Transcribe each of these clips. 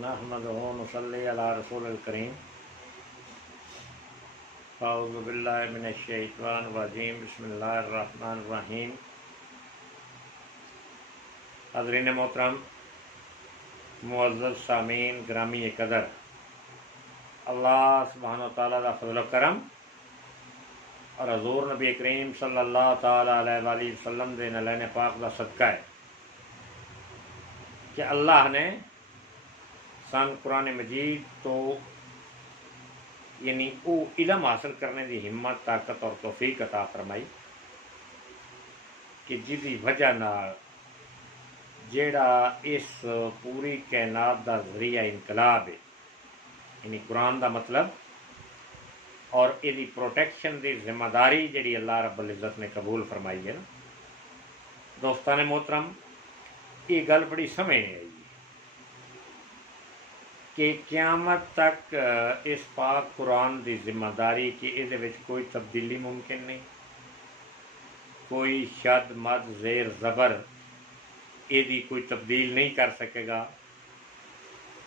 नहमदुहु व नुसल्ली अला रसूलिल करीम। अऊज़ु बिल्लाहि मिनश शैतानिर रजीम। बिस्मिल्लाहिर रहमानिर रहीम। हज़रीन मोहतरम, मुअज़्ज़ज़ सामीन, ग्रामी कदर, अल्लाह सुब्हानहु व तआला दा फज़ल व करम और हज़ूर नबी करीम सल्लल्लाहु तआला अलैहि वसल्लम दे नलैन पाक दा सदका है कि अल्लाह ने सन कुरान मजीद तो यानी वो इलम हासिल करने की हिम्मत, ताकत और तौफीक अता फरमाई कि जिसकी वजह नाल जेड़ा इस पूरी कायनात का जरिया इनकलाब है, यानी कुरान का मतलब और इसकी प्रोटेक्शन की जिम्मेदारी जी अल्लाह रब्बुल इज़्ज़त ने कबूल फरमाई है ना। दोस्तान मोहतरम, ये गल बड़ी समझ नहीं आई कि क़यामत तक इस पाक कुरान की जिम्मेदारी कि ये कोई तब्दीली मुमकिन नहीं, कोई शद मद ज़ेर ज़बर यदि कोई तब्दील नहीं कर सकेगा।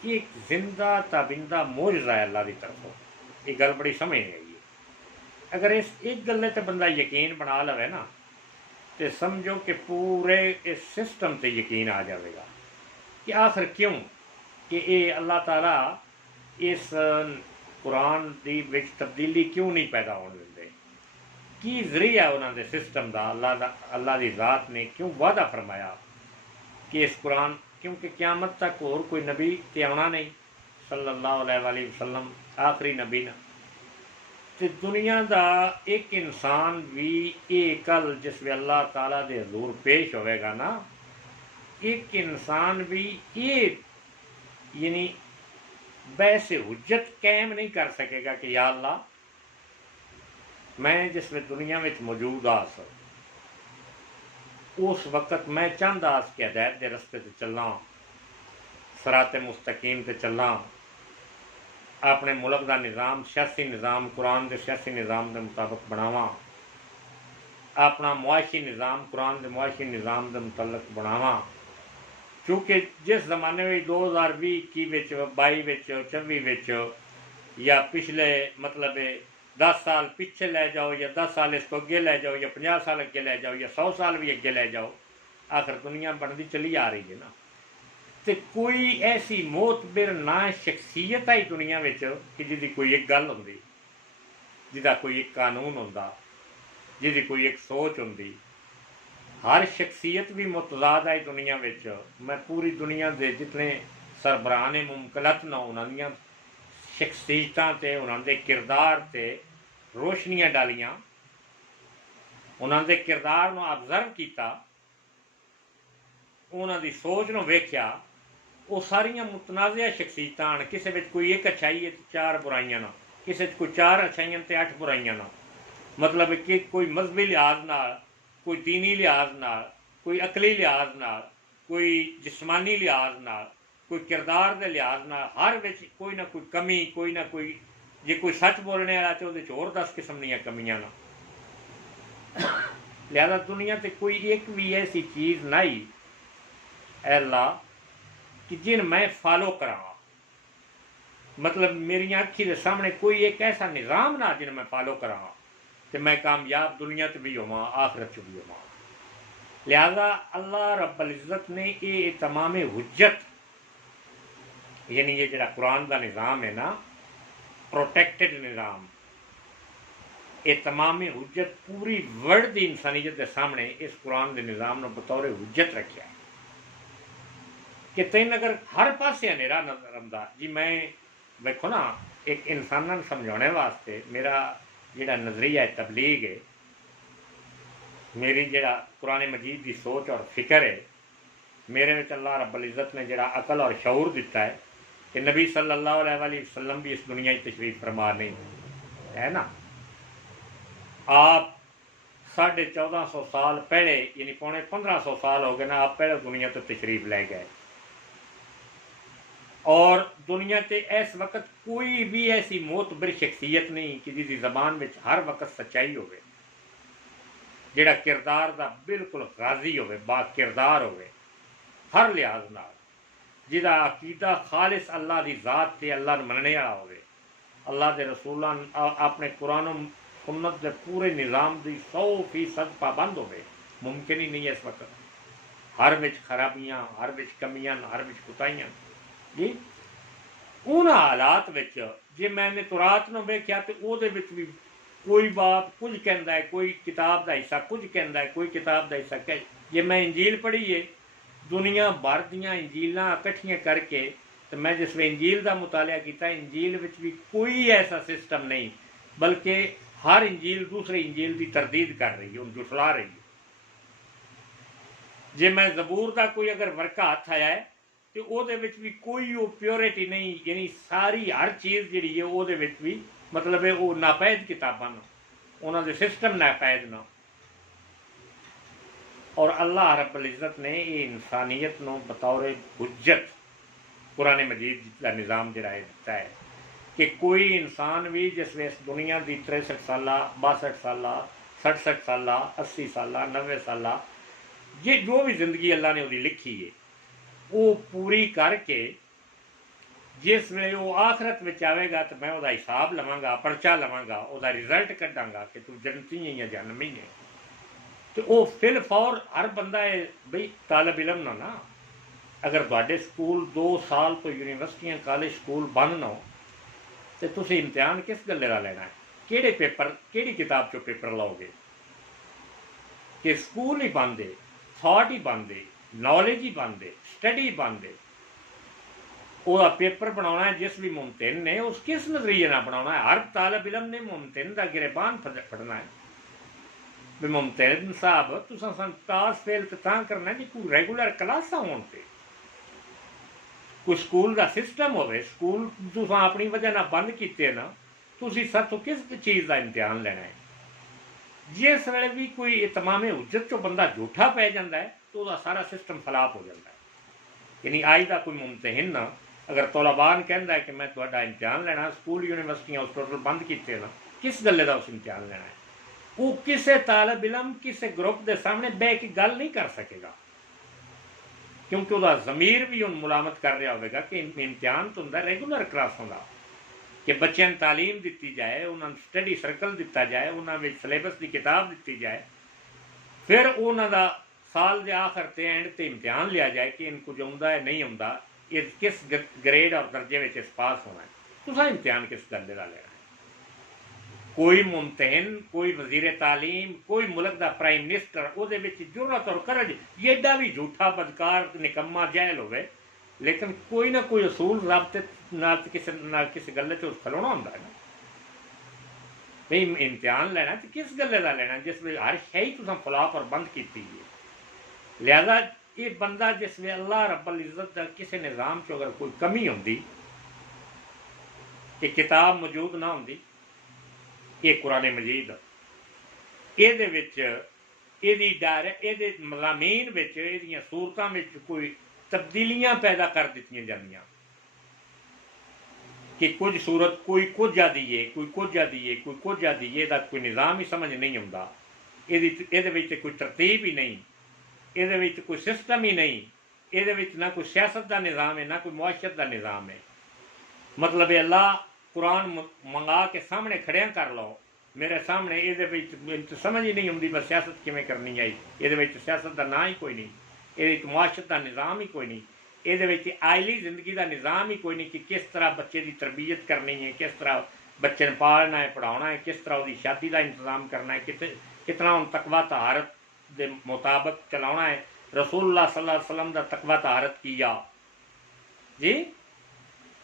ये एक जिंदा ताबिंदा मोजज़ा है अल्लाह की तरफों। ये गल बड़ी समझ नहीं आई। अगर इस एक गल ते बंदा यकीन बना लवे ना, तो समझो कि पूरे इस सिस्टम से यकीन आ जाएगा कि आखिर क्यों कि ये अल्लाह ताला इस कुरान दी विच तब्दीली क्यों नहीं पैदा होने देंदे, की जरिया उन्होंने सिस्टम का अल्लाह की ज़ात ने क्यों वादा फरमाया कि इस कुरान, क्योंकि क़यामत तक और कोई नबी तो आना नहीं, सल्लल्लाहु अलैहि वसल्लम आखिरी नबी ना। तो दुनिया का एक इंसान भी ये कल जिस वे अल्लाह ताला दे हज़ूर पेश होएगा ना, एक इंसान भी ये यानी वैसे हुज्जत कायम नहीं कर सकेगा कि या अल्लाह मैं जिस वे दुनिया में मौजूद आस, उस वक़्त मैं चाहता कि हदायत के रस्ते से चलना, सराते मुस्तकीम से चलना, अपने मुल्क का निज़ाम, सियासी निज़ाम कुरान के सियासी निज़ाम के मुताबिक बनावा, अपना मुआशी निज़ाम कुरान के मुआशी निज़ाम के मुतलक बनावा। चूँकि जिस जमाने में 2020 22 24 या पिछले मतलब 10 साल पिछे ले जाओ या 10 साल इसको अगे ले जाओ या 50 साल अगे ले जाओ या 100 साल भी अगे ले जाओ, आखिर दुनिया बनती चली आ रही है ना। तो कोई ऐसी मोतबिर ना शख्सियत आई दुनिया में कि जिसकी कोई एक गल होंगी, जिसका कोई एक कानून होंदा, जिसकी कोई एक सोच होंगी। हर शख्सियत भी मुतजाद आई दुनिया में। मैं पूरी दुनिया के जितने सरबराह मुमकलत न उन्होंने शख्सियत से उन्होंने किरदार से रोशनियाँ डालियाँ, उन्होंने किरदार को ऑब्जर्व किया, उन्होंने सोच को वेख्या। वो सारिया मुतनाज़िया शख्सियत, किसी में कोई एक अच्छाई है तो 4 बुराइयां ना, किसी कोई 4 अच्छाइयां तो 8 बुराइयां ना। मतलब कि कोई मजहबी लिहाज नाल, कोई दीनी लिहाज नाल, कोई अकली लिहाज नाल, कोई जिस्मानी लिहाज नाल, कोई किरदार के लिहाज नाल, हर विच कोई ना कोई कमी, कोई ना कोई, जे कोई सच बोलने वाला तो वो होर 10 किस्म दी कमियां ना। लिहाजा दुनिया ते कोई एक भी ऐसी चीज़ नहीं अल्लाह कि जिन मैं फॉलो करा, मतलब मेरी अखी के सामने कोई एक ऐसा निज़ाम ना जिन मैं फॉलो करा तो मैं कामयाब दुनिया च भी होवां, आखिरत च भी होवां। लिहाजा अल्लाह रब्बुल इज़्ज़त ने ये तमाम हुज्जत, यानी ये जड़ा कुरान का निज़ाम है ना, प्रोटेक्टेड निज़ाम, ये तमाम हुज्जत पूरी वर्ल्ड की इंसानियत के सामने इस कुरान के निज़ाम ने बतौर हुज्जत रखा कि तेन अगर हर पासे हनेरा नजर आंदा जी। मैं देखो ना, एक इंसान समझाने वास्ते मेरा जिहड़ा नज़रिया है, तबलीग है, मेरी जिहड़ा कुरान मजीद की सोच और फिक्र है, मेरे में अल्लाह रब्बुल इज़्ज़त ने जिहड़ा अकल और शऊर दिता है कि नबी सल्लल्लाहु अलैहि वसल्लम भी इस दुनिया की तशरीफ फरमा नहीं है ना। आप 1450 साल पहले, यानी पौने 1500 साल हो गए ना, आप पहले दुनिया तो तशरीफ ले गए। और दुनिया से इस वक्त कोई भी ऐसी मोतबर शख्सियत नहीं कि जिसकी जबान में हर वक्त सच्चाई हो, जिहड़ा किरदार का बिल्कुल गाजी हो, बा किरदार हो हर लिहाज नाल। जिहदा अकीदा खालिस अल्लाह की ज़ात ते अल्लाह नूं मनने वाला होवे, अल्लाह के रसूलां अपने कुरान सुन्नत के पूरे निज़ाम की 100% पाबंद होवे, मुमकिन ही नहीं है इस वक्त। हर विच खराबियां, हर विच कमियां, हर विच कुताहियां जी। उन्हां हालात विच जे मैंने तुरात नूं वेख्या तो उहदे विच भी कोई बाप कुछ कहता है, कोई किताब का हिस्सा कुछ कहता है, कोई किताब का हिस्सा कह। जे मैं इंजील पढ़ी है, दुनिया भर दियां इंजीलां इकट्ठियां करके, तो मैं जिसमें इंजील का मुतालिया किया, इंजील विच भी कोई ऐसा सिस्टम नहीं, बल्कि हर इंजील दूसरे इंजील की तरदीद कर रही है, उन जुटला रही है। जे मैं जबूर का कोई अगर वर्का हथ आया है तो ਉਹਦੇ ਵਿੱਚ भी कोई वो प्योरिटी नहीं, यानी सारी हर चीज़ जी है ਉਹਦੇ ਵਿੱਚ भी मतलब है वो नापैद किताबां ने, उन्होंने सिस्टम नापैद ना। और अल्लाह रब्बुल इज़्ज़त ने ये इंसानियत को बतौर हुज्जत कुरान मजीद का निज़ाम जरा दिता है कि कोई इंसान भी जिस इस दुनिया की 63 साल 62 साल 67 साल 80 साल 90 साल ये जो भी जिंदगी अल्लाह ने वो लिखी है वो पूरी करके जिस वे वो आखरत में आवेगा तो मैं वह हिसाब लवांगा, परचा लवांगा, वह रिजल्ट कढ़ांगा कि तू जनती है या जन्मी है। तो वो फिल फौर हर बंदा है बई तालब इलम ना अगर तुहाडे स्कूल 2 साल तो यूनिवर्सिटियां कॉलेज स्कूल बंद हो तो तुसीं इम्तिहान किस गल्ले दा लेना है, किहड़े पेपर किहड़ी किताब चो पेपर लाओगे? कि स्कूल ही बंद है, थॉट ही बंद है, नॉलेज ही बंद है, स्टडी बंद है। वह पेपर बनाना है जिस भी मुमतिन ने उस किस नजरिए ना बनाना है। हर तालब इलम ने मुमतिन का गिरेबान फड़ना है भी मुमतिन साहब तुसां सन पास फेल तो करना है जी कोई रेगुलर क्लासा होने, कोई स्कूल का सिस्टम होवे, स्कूल तुसां अपनी वजह ना बंद किए ना, तुसीं साथों किस चीज़ का इम्तिहान लेना है? जिस वे भी कोई इतमामे उज्जत चो बंदा झूठा पै जाता है तो वह सारा सिस्टम खिलाफ हो जाता है। यानी अज का कोई मुमतहिन ना अगर तौलाबान कहता है कि मैं तुहाडा इम्तिहान लेना, स्कूल यूनिवर्सिटियां उस टोटल बंद किए ना, किस गल्ले का उस इम्तिहान लेना है? वो किसी तालब इलम किसी ग्रुप के सामने बह के गल नहीं कर सकेगा, क्योंकि वह जमीर भी उन मुलामत कर रहा होगा कि इम्तिहान तो होंगे रेगुलर क्लासों का कि बच्चों को तालीम दी जाए, उन्होंने स्टडी सर्कल दिता जाए, उन्होंने सिलेबस की किताब दी जाए, फिर उन्होंने साल के आखिर से एंड से इम्तिहान लिया जाए कि इनको जो आता है नहीं आता, ये किस ग्रेड और दर्जे में इस पास होना है। तुसा इम्तिहान किस गल्ले का लेना है? कोई मुमतहिन, कोई वजीर तालीम, कोई मुल्क का प्राइम मिनिस्टर वो जुर्रत और करज एडा भी झूठा बदकार निकम्मा जहल होवे, लेकिन कोई ना कोई असूल रबते किसी गल च खलोना होंगे ना भाई इम्तिहान लेना तो किस गल्ले का लेना जिस वे हर शह ही तुम फलाफ और बंद की है। लिहाजा ये बंदा जिस वे अल्लाह रब्बुल इज़्ज़त का किसी निज़ाम च अगर कोई कमी होंदी कि किताब मौजूद ना होंदी, ये कुरान मजीद ये डायरेक्ट मज़ामीन सूरतों में कोई तब्दीलियां पैदा कर दी जांदियां कि कुछ सूरत कोई कुछ आदि है, कोई कुछ आदि है, कोई कुछ आदि है, इसका कोई निज़ाम ही समझ नहीं आता, ये कोई तरतीब ही नहीं, ये कोई सिस्टम ही नहीं, ये ना कोई सियासत का निज़ाम है ना कोई मुआशरत का निज़ाम है। मतलब अल्लाह कुरान मंगा के सामने खड़िया कर लो मेरे सामने, ये समझ ही नहीं आती बस सियासत किमें करनी आई, ये सियासत का ना ही कोई नहीं, ये मुआशरत का निज़ाम ही कोई नहीं, ये आयली जिंदगी का निज़ाम ही कोई नहीं कि किस तरह बच्चे की तरबियत करनी है, किस तरह बच्चे ने पालना है, पढ़ाना है, किस तरह उसकी शादी का इंतजाम करना है, कितना उन तकवा तहारत के मुताबिक चलाना है। रसूलुल्लाह सल्लल्लाहु अलैहि वसल्लम का तकवा तहारत किया जी,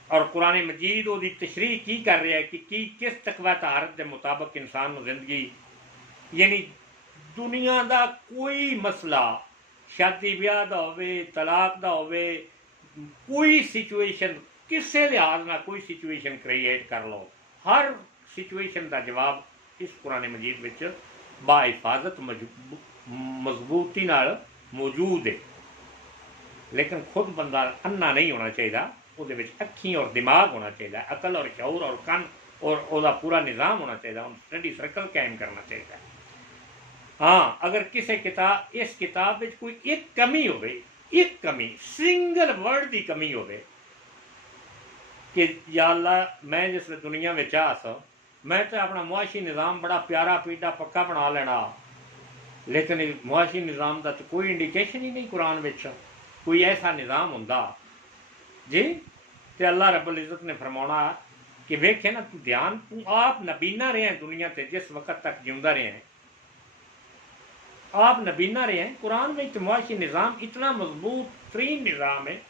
और कुरान मजीद वो तशरीह की कर रहा है कि किस तकवा तहारत के मुताबिक इंसान जिंदगी, यानी दुनिया का कोई मसला शादी ब्याह का होवे, तलाक का होवे, कोई सिचुएशन किसी लिहाज ना कोई सिचुएशन क्रिएट कर लो, हर सिचुएशन का जवाब इस कुरान मजीद में बाहिफाजत मजबूती नाल मौजूद है। लेकिन खुद बंदा अन्ना नहीं होना चाहिए, वो अखी और दिमाग होना चाहिए, अकल और शऊर और कन और वह पूरा निज़ाम होना चाहिए, उन स्टडी सर्कल कायम करना चाहिए। हाँ अगर किसी किताब इस किताब में कोई एक कमी हो गई एक कमी सिंगल वर्ड की कमी होवे कि या अल्लाह मैं जिस दुनिया में चाह मैं तो अपना मुआशी निज़ाम बड़ा प्यारा पीटा पक्का बना लेना, लेकिन मुआशी निज़ाम का तो कोई इंडिकेशन ही नहीं कुरान में। कोई ऐसा निज़ाम होंदा जी तो अल्लाह रब्बुल इज़्ज़त ने फरमाना कि वेखे ना, तू ध्यान, तू आप नबीना रहे हैं दुनिया से, जिस वक्त तक जिंदा रहे हैं आप नबीना रहे हैं। कुरान में मुआशी निज़ाम इतना मजबूत तरीन निज़ाम है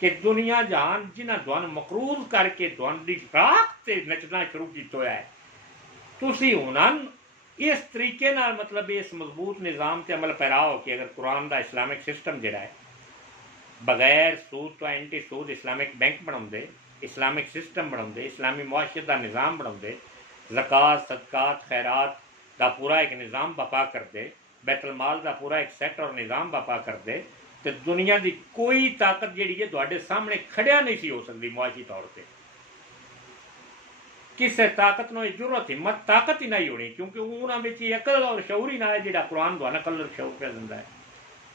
कि दुनिया जहान जिन्हें तुहानू मकरूज करके तुहाडी राख से नचना शुरू किया है, तुसी हुनन इस तरीके नाल मतलब इस मजबूत निज़ाम से अमल पैराओ कि अगर कुरान का इस्लामिक सिस्टम जिहड़ा है बगैर सूद तो एंटी सूद इस्लामिक बैंक बनाते, इस्लामिक सिस्टम बनाते, इस्लामी मुआशरे का निज़ाम बनाते, ज़कात सदकात खैरात का पूरा एक निज़ाम बपा करते, बैतुलमाल का पूरा एक सैट और निज़ाम बपा करते, तो दुनिया की कोई ताकत जी है तुहाडे सामने खड़िया नहीं सी हो सकती मुआशी तौर पर। किसी ताकत में जरूरत हिम्मत ताकत ही नहीं होनी, क्योंकि उन्होंने अकल और शऊर ही ना है जो कुरान तुहानू अकल और शऊर पे दिंदा है।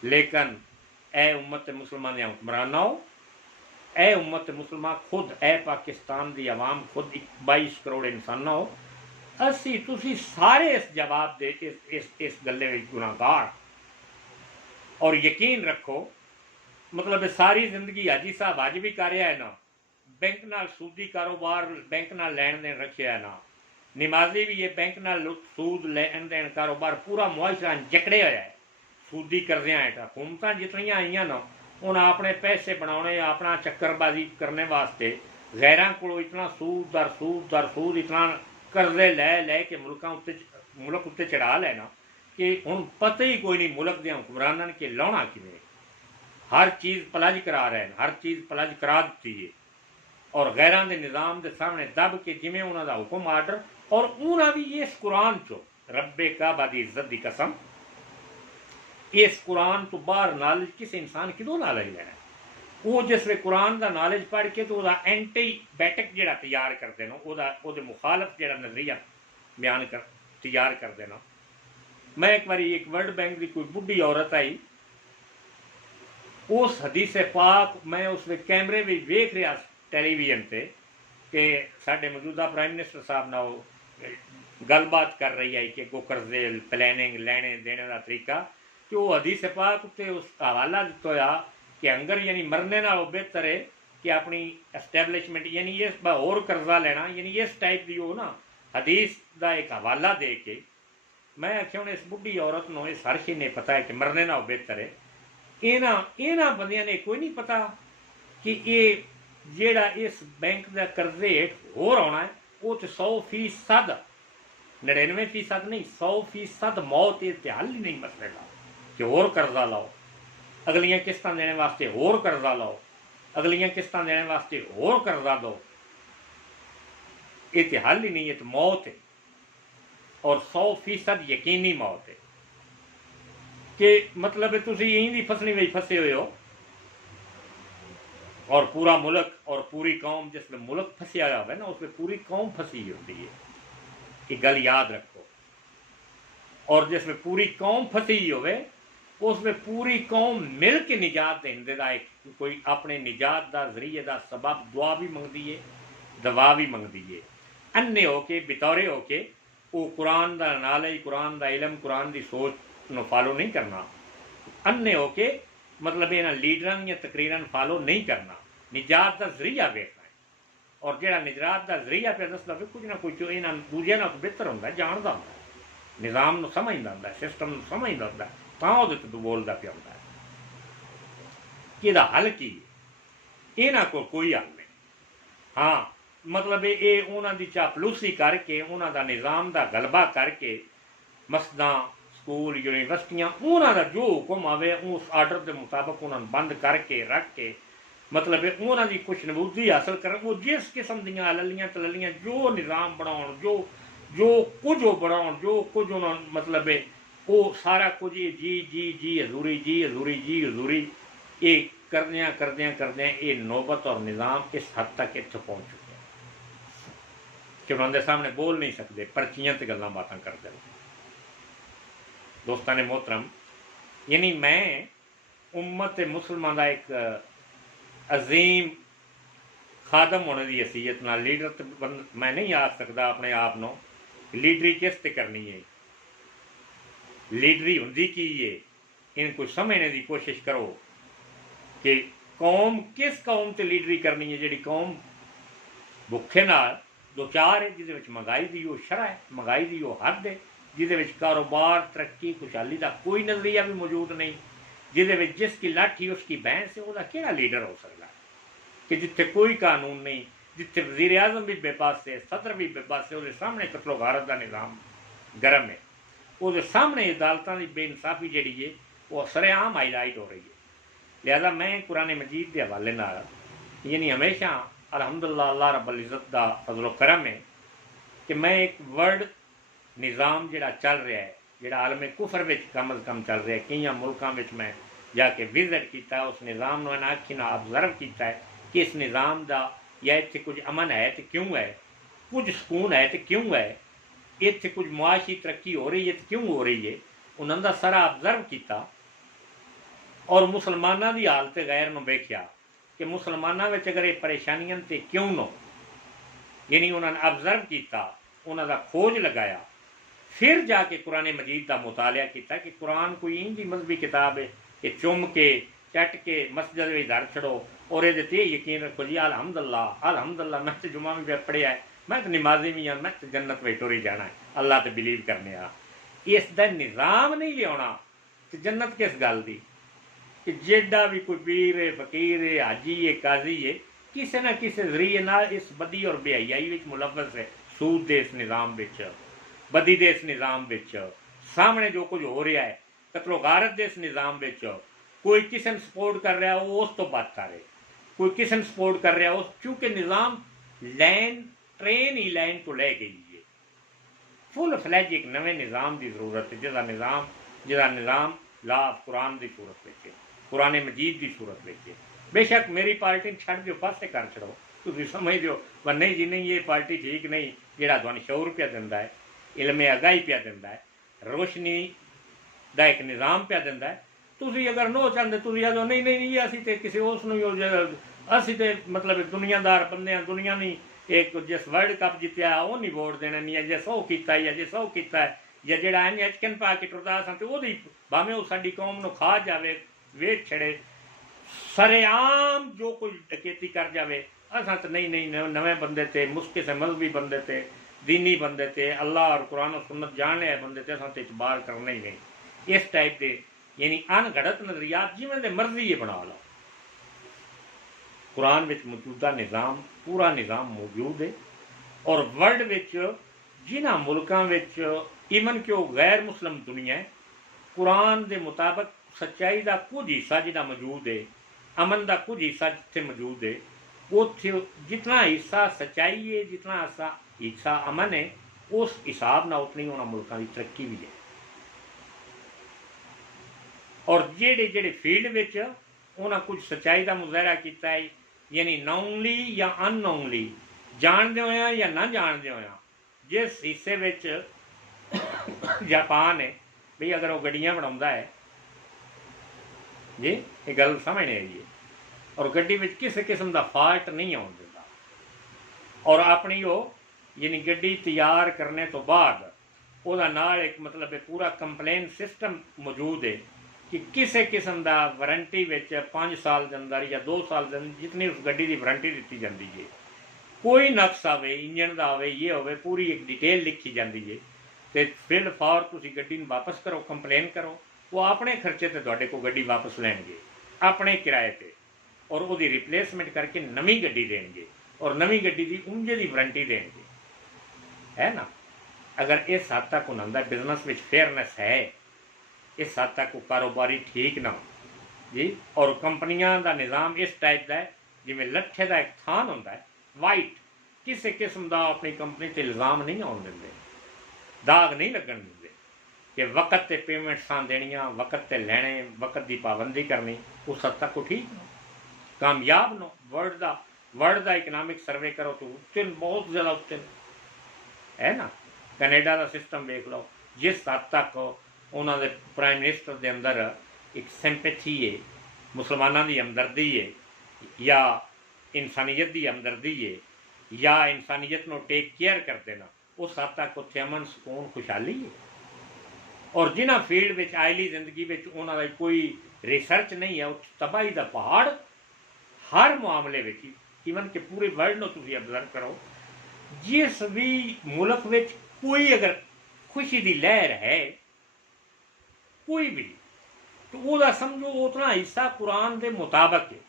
लेकिन ए उम्मत मुसलमान या हुक्मरानों, ए उम्मत मुसलमान खुद, ए पाकिस्तान की आवाम खुद 22 करोड़ इंसानों, असी तुसी सारे इस जवाब दे इस गले में गुनाहगार। और यकीन रखो मतलब सारी जिंदगी हाजी साहब अज भी कर रहा है ना, बैंक नाल सूदी कारोबार बैंक नाल लैन देन रखिया है ना, नमाजी भी ये बैंक नाल सूद लैन देन कारोबार पूरा मुआशरा जकड़े होया है सूदी करदियां हेठ। हुकूमतां जितनियां आईयां ना उन्हें अपने पैसे बनाने अपना चक्करबाजी करने वास्ते गैरां कोलों इतना सूद दर सूद दर सूद इतना कर्जे लै के मुल्क उत्ते चढ़ा लेना कि हुण पता ही कोई नहीं मुल्क दे हुक्मरानां के लाउणा किवें। हर चीज़ पलज करा रहे हैं, हर चीज़ पलज करा दी है और गैरां दे निज़ाम के सामने दब के जिमें उन्हों का हुक्म आर्डर। और उन्हें भी इस कुरान चो रब्बे काबा दी इज्जत की कसम, इस कुरान तो बाहर नॉलेज किसी इंसान किदों नॉलेज लेना है। वो जिसले कुरान का नॉलेज पढ़ के तो वह एंटीबायोटिक जो तैयार करते हैं वो मुखालफ जो नजरिया बयान कर तैयार कर देना। मैं एक बार एक वर्ल्ड बैंक की कोई बुढ़ी औरत आई, उस हदीस पाक मैं उसमें कैमरे में वेख रहा टेलीविजन से कि साढ़े मौजूदा प्राइम मिनिस्टर साहब ना गलबात कर रही है कि कर्जे प्लैनिंग लैने देने का तरीका, कि वो हदीस पाक उत्ते उस हवाला दिता कि अंगर यानी मरने ना बेहतर है कि अपनी एस्टैबलिशमेंट यानी इस होर कर्जा लेना यानी इस टाइप की हो ना हदीस का एक हवाला दे के मैं आख्या हूँ इस बुढ़ी औरत को इस हर चीज ने पता है कि मरने ना बेहतर है। इन्हां बंदियां ने कोई नहीं पता कि ये जेड़ा इस बैंक का कर्जे हेठ होर आना है वो तो 100% 99% नहीं 100% मौत ये हल ही नहीं मसले का कि होर कर्जा लाओ, अगलियां किस्तां देने वास्ते होर कर्जा लाओ, अगलियां किस्तां देने वास्ते होर कर्जा दो, ये तो हल ही नहीं, ये तो मौत है और 100% यकीनी मौत है। कि मतलब तुम यहीं फसली में फसे हुए हो और पूरा मुल्क और पूरी कौम जिसमें मुल्क फंसिया हुआ है ना उसमें पूरी कौम फंसी होती है, ये गल याद रखो। और जिसमें पूरी कौम फंसी होवे उसमें पूरी कौम मिल के निजात देने का एक कोई अपने निजात का जरिए का सबब दुआ भी मंगती है दवा भी मंगती है। अन्ने होके बितौरे होके वो कुरान का नॉलेज कुरान का इलम कुरान की सोच ਨੂੰ फॉलो नहीं करना, अन्ने होके मतलब इन्होंने लीडर या तकरीरन फॉलो नहीं करना, निजात का जरिया वेखना है। और जो निजात का जरिया पे दसदा भी कुछ ना कुछ इन्होंने दूजे ना बेहतर होंगे जानता होंगे, निज़ाम को समझता होंगे, सिस्टम समझता होंगे, तो बोलता पिया होंगे कि इसका हल की इन्हों को कोई हल नहीं। हाँ मतलब ये उन्होंने चापलूसी करके उन्होंने निज़ाम का गलबा करके मस्जिदां स्कूल यूनिवर्सिटियां उन्होंने जो हुक्म आवे उस आर्डर के मुताबिक उन्होंने बंद करके रख के मतलब उन्होंने कुछ नबूदी हासिल कर वो जिस किस्म दियाँ ललियां तललियां जो निज़ाम बनाओ जो जो कुछ बनाओ जो कुछ उन्होंने मतलब वो सारा कुछ जी जी जी हजूरी जी हजूरी जी हजूरी ये करदियाँ करदियाँ करदियाँ ये नौबत और निज़ाम इस हद तक इत्थे पहुँच चुके हैं कि उन्होंने सामने बोल नहीं सकते, पर्चियां ते गल्लां बातां करते हैं। दोस्तान मोहतरम यानी मैं उम्मत मुसलमान का एक अजीम खादम होने की हसीयत ना लीडर तो मैं नहीं आ सकता अपने आप न लीडरी किस ते करनी है, लीडरी होंदी की है, इनको समझने की कोशिश करो कि कौम किस कौम से लीडरी करनी है। जी कौम भुखे नाल दो चार है, जिद महंगाई की वो शरह है, महंगाई की वो हद है, जिद कारोबार तरक्की खुशहाली का कोई नज़रिया भी मौजूद नहीं, जिद जिसकी लाठी उसकी भैंस है, वह केड़ा लीडर हो सकता है कि जिथे कोई कानून नहीं, जिथे वजीर आजम भी बेपास है, सदर भी बेपास है, वो सामने कतलो गारत का निज़ाम गर्म है, वो सामने अदालतों की बेइंसाफी जी है वो सरेआम हाईलाइट हो रही है। लिहाजा मैं कुरान मजीद के हवाले यानी हमेशा अलहमदुलिल्लाह अल्लाह रब्बुल इज़्ज़त का फजलो करम है कि मैं एक वर्ल्ड निज़ाम जोड़ा चल रहा है, जोड़ा आलम कुफर में कम अज़ कम चल रहा है, कई मुल्कों में मैं जाके विजिट किया, उस निज़ाम को अखी ऑबजर्व किया है कि इस निज़ाम का या इतने कुछ अमन है तो क्यों है, कुछ सुकून है तो क्यों है, इतने कुछ मुआशी तरक्की हो रही है तो क्यों हो रही है, उन्होंने सारा ऑबजर्व किया और मुसलमानों की हालत गैर में वेख्या कि मुसलमानों में अगर ये परेशानियां तो क्यों नो, यानी उन्होंने ऑबजर्व किया, उन्होंने खोज लगाया, फिर जाके कुरान मजीद का मुतालिया किया कि कुरान कोई इंजी मजहबी किताब है कि चुम के चट के मस्जिद में दर छड़ो और ये यकीन रखो जी अल्हम्दुलिल्लाह अल्हम्दुलिल्लाह मैं तो जुमा भी पढ़िया है, मैं तो नमाजी भी हाँ, मैं तो जन्नत में टुरी जाना है, अल्लाह तो बिलीव करने आ, इसका निज़ाम नहीं लिया तो जन्नत किस गल की कि जेडा भी कोई पीर है फकीर है हाजी है काजी है किसी ना किसी जरिए ना इस बदी और बेहयाई मुलवस है, सूद के इस निज़ाम बदी के इस निज़ाम सामने जो कुछ हो रहा है कतलो गारत के इस निज़ाम कोई किसी ने सपोर्ट कर रहा है वो उस तो बात करे, कोई किसी ने सपोर्ट कर रहा है उस, चूंकि निज़ाम लैन ट्रेन ही लैन तो लै गई है, फुल फ्लैज एक नवे निज़ाम की जरूरत है जिसका निज़ाम ला कुरान की सूरत में, कुरान मजीद की सूरत में। बेशक मेरी पार्टी छड़ दो पासे कर छड़ो, तुम समझ दो पर नहीं जी नहीं ये पार्टी ठीक नहीं, जोड़ा तुम शौर पिया दिता है, इलमे अगाही पिया दिता है, रोशनी का एक निज़ाम पिया दिता है, तुम अगर नो चाहते तुम आदो नहीं नहीं नहीं असी तो किसी उस असी तो मतलब दुनियादार बंदे दुनिया नहीं एक जिस वर्ल्ड कप जितया वो नहीं वोट देना नहीं है, जे सौ किया या जे सौ किया या जोड़ा इंज अचकन पा के टुरदा सा तो वो भावें वो साड़ी कौम को खा जाए वेट छड़े सरेआम जो कोई डकैती कर जाए, असा तो नहीं नहीं नवे बंदे थे मुस्के से मजहबी बंदे थे दीनी बंदे थे अल्लाह और कुरान और सुन्नत जान रहे बंदे थे असा तो इतबार करना ही नहीं। इस टाइप के यानी अनगढ़त नजरियात जिमें दे मर्जी ये बना लो, कुरान में मौजूदा निज़ाम पूरा निज़ाम मौजूद है और वर्ल्ड में जिन्होंने मुल्कों में ईवन कि गैर मुस्लिम दुनिया है कुरान के मुताबिक सच्चाई का कुछ हिस्सा जितना मौजूद है, अमन का कुछ हिस्सा जिथे मौजूद है, उथे जितना हिस्सा सच्चाई है जितना हिस्सा अमन है उस हिसाब न उतनी उन्होंने मुल्कों की तरक्की भी है। और जेड़े जेड़े फील्ड में उन्हें कुछ सच्चाई का मुजाहरा किया है, यानी नाउनली या अननाउनली जानते होया या ना जानते होया जिस हिस्से में जापान है भी अगर वो गड्डियां बनाता है जी ये गल समझने आई है और गड्डी में किसी किस्म का फॉल्ट नहीं आने देता और अपनी वो यानी गड्डी तैयार करने तो बाद वह नाल एक मतलब पूरा कंप्लेन सिस्टम मौजूद है कि किसी किस्म का वारंटी 5 साल के अंदर या 2 साल के अंदर जितनी उस गड्डी की वारंटी दी जाती है, कोई नक्स आवे इंजन का आवे ये हो पूरी एक डिटेल लिखी जाती है तो फिल फॉर तुम गड्डी वापस करो कंप्लेन करो वो अपने खर्चे से तुहाडे को गड्डी वापस लैणगे अपने किराए पर और वो रिप्लेसमेंट करके नवी गड्डी देंगे और नवी गड्डी की उंजे की वारंटी देंगे, है ना। अगर इस हद तक उन्होंने बिजनेस में फेयरनेस है, इस हद तक कारोबारी ठीक ना जी और कंपनियां का निज़ाम इस टाइप का है जिमें लट्ठे का एक थान होंदा है वाइट किसी किस्म का अपनी कंपनी से इल्ज़ाम नहीं आने देंगे, दाग नहीं लगन देंगे कि वक्त से पेमेंट्स देनिया वक्त से लैने वक्त की पाबंदी करनी उस हद तक को ठीक नो कामयाब नो वर्ल्ड का इकनॉमिक सर्वे करो तो उत्ते बहुत ज़्यादा उत्ते है ना। कनेडा का सिस्टम देख लो जिस हद तक उन्होंने प्राइम मिनिस्टर के अंदर एक सिंपैथी है मुसलमानों की हमदर्दी है या इंसानियत की हमदर्दी है या इंसानियत को टेक केयर करते ना, उस हद तक उत्थे अमन सुकून खुशहाली है। और जिन्हों फील्ड में आयली जिंदगी में उन्होंने कोई रिसर्च नहीं है, उस तबाही का पहाड़ हर मामले में, ईवन कि पूरे वर्ल्ड में तुम ऑबजर्व करो, जिस भी मुल्क में कोई अगर खुशी की लहर है कोई भी, तो वह समझो उतना हिस्सा कुरान के मुताबिक है,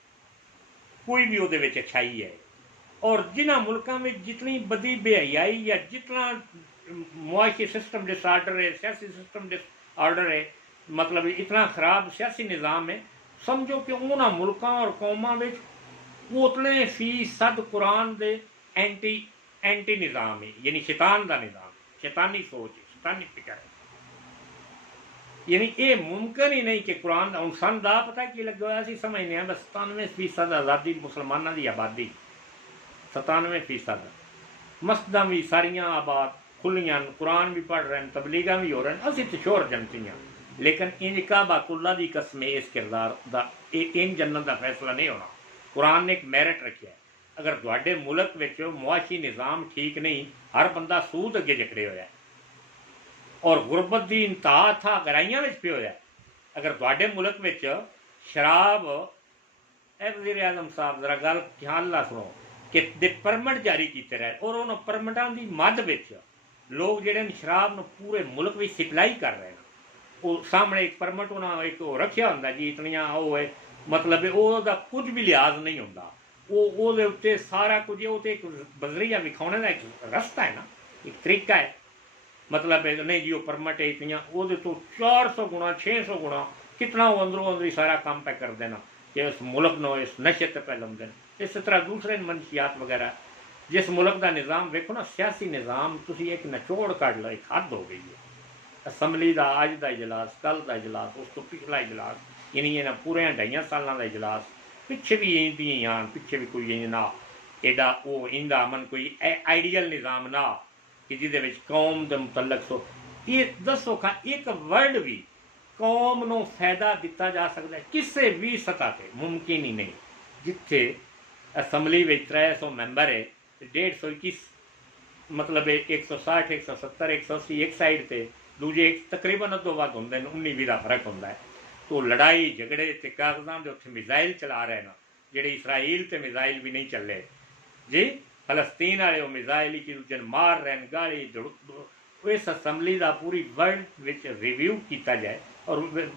कोई भी वो अच्छाई है। और जिन्होंने मुल्कों में जितनी बदी बेहयाई या जितना मुआशी सिस्टम डिसऑर्डर है, सियासी सिस्टम डिसऑर्डर है, मतलब इतना खराब सियासी निज़ाम है, समझो कि उन्होंने मुल्कों और कौमों में उतने फीसद कुरान के एंटी एंटी निज़ाम है, यानी शैतान का निज़ाम, शैतानी सोच है, शैतानी फिक्र है। यानी ये मुमकिन ही नहीं कि कुरान हम सन का पता की लगे हुआ, अभी समझने बस 97% आज़ादी मुसलमानों की आबादी, 97% मस्जिदां भी सारियां आबाद खुलियां, कुरान भी पढ़ रहे हैं, तबलीगा भी हो रहे हैं, असी तो शोर जनतियाँ, लेकिन इंज काबातुल्ला की कसम इस किरदार का इन जन्नत का फैसला नहीं होना। कुरान ने एक मैरिट रखा है, अगर तुहाडे मुल्क विच मुआशी निज़ाम ठीक नहीं, हर बंदा सूद अगे जकड़े होया और गुरबत की इंतहा था गराइयां में पे होया। अगर तुहाडे मुल्क विच शराब, वज़ीर आज़म साहब जरा गल ख्याल ला सुनो कि दे परमिट जारी किए रहे और उन्होंने परमिटां की मद विच लोग जिहड़े शराब पूरे मुल्क में सप्लाई कर रहे हैं, वो सामने एक परमिट उन्होंने एक रखिया होंदा जी, इतनियां वो है, मतलब ਉਹਦਾ कुछ भी लिहाज नहीं होंदा, वो उत्ते सारा कुछ वो तो एक बजरिया विखाने का एक रस्ता है ना, एक तरीका है, मतलब नहीं जी वो परमिट है इतनियां, वो तो 400 गुणा 600 गुणा कितना वो अंदरों अंदर सारा काम पे कर देना कि उस मुल्क नो इस नशे ते पै लाउंदे ने। इस तरह दूसरे मनशियात वगैरह, जिस मुल्क का निज़ाम वेखो ना, सियासी निज़ाम, तुसी एक निचोड़ कढ़ लो, एक हद हो गई है। असैम्बली का अज का इजलास, कल का इजलास, उस तो पिछला इजलास, यानी इन्हें पूरे 2.5 सालों का इजलास, पिछे भी इंज आन, पिछे भी कोई इंज ना एडा वो इंदा अमन कोई आइडियल निज़ाम ना कि जिदे कौम के मुतलक सो ये दसो खा एक वर्ड भी कौम को फायदा दिता जा सकता है किसी भी सतह पर, मुमकिन ही नहीं। जिथे असैम्बली में 300 मैंबर है, 150 मतलब 160 170 180 एक साइड से, दूजे तकरीबन अद्धो वध होंगे, 19-20 का फर्क होंगे। तो लड़ाई झगड़े ते कागजां दे उत्थे मिसाइल चला रहे हैं, जेडे इसराइल ते मिसाइल भी नहीं चले जी, फलस्तीन वाले वो मिसाइल एक दूजे मार रहे हैं, गाली इस असैम्बली का पूरी वर्ल्ड विच रिव्यू किया जाए। और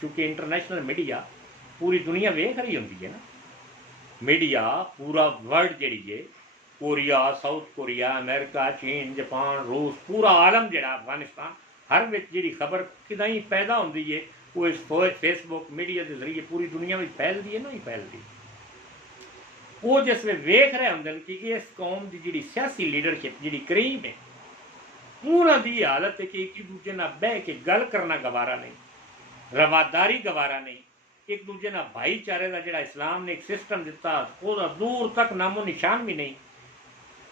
चूँकि इंटरनेशनल मीडिया पूरी दुनिया वेख रही होंगी है ना, मीडिया पूरा वर्ल्ड जी है, कोरिया, साउथ कोरिया, अमेरिका, चीन, जापान, रूस, पूरा आलम जड़ा अफगानिस्तान, हर विच जी खबर किदां ही पैदा होंदी है, वो इस फेसबुक मीडिया के जरिए पूरी दुनिया में फैलती है ना, ही फैलती। वो जिस वे वेख रहे होंगे कि इस कौम की जी सियासी लीडरशिप जी करीब है, उन्होंने हालत है कि एक दूजे ना बह के गल करना गवारा नहीं, रवादारी गवारा नहीं, एक दूजे ना भाईचारे का जो इस्लाम ने एक सिस्टम दिता वह दूर तक नामो निशान भी नहीं,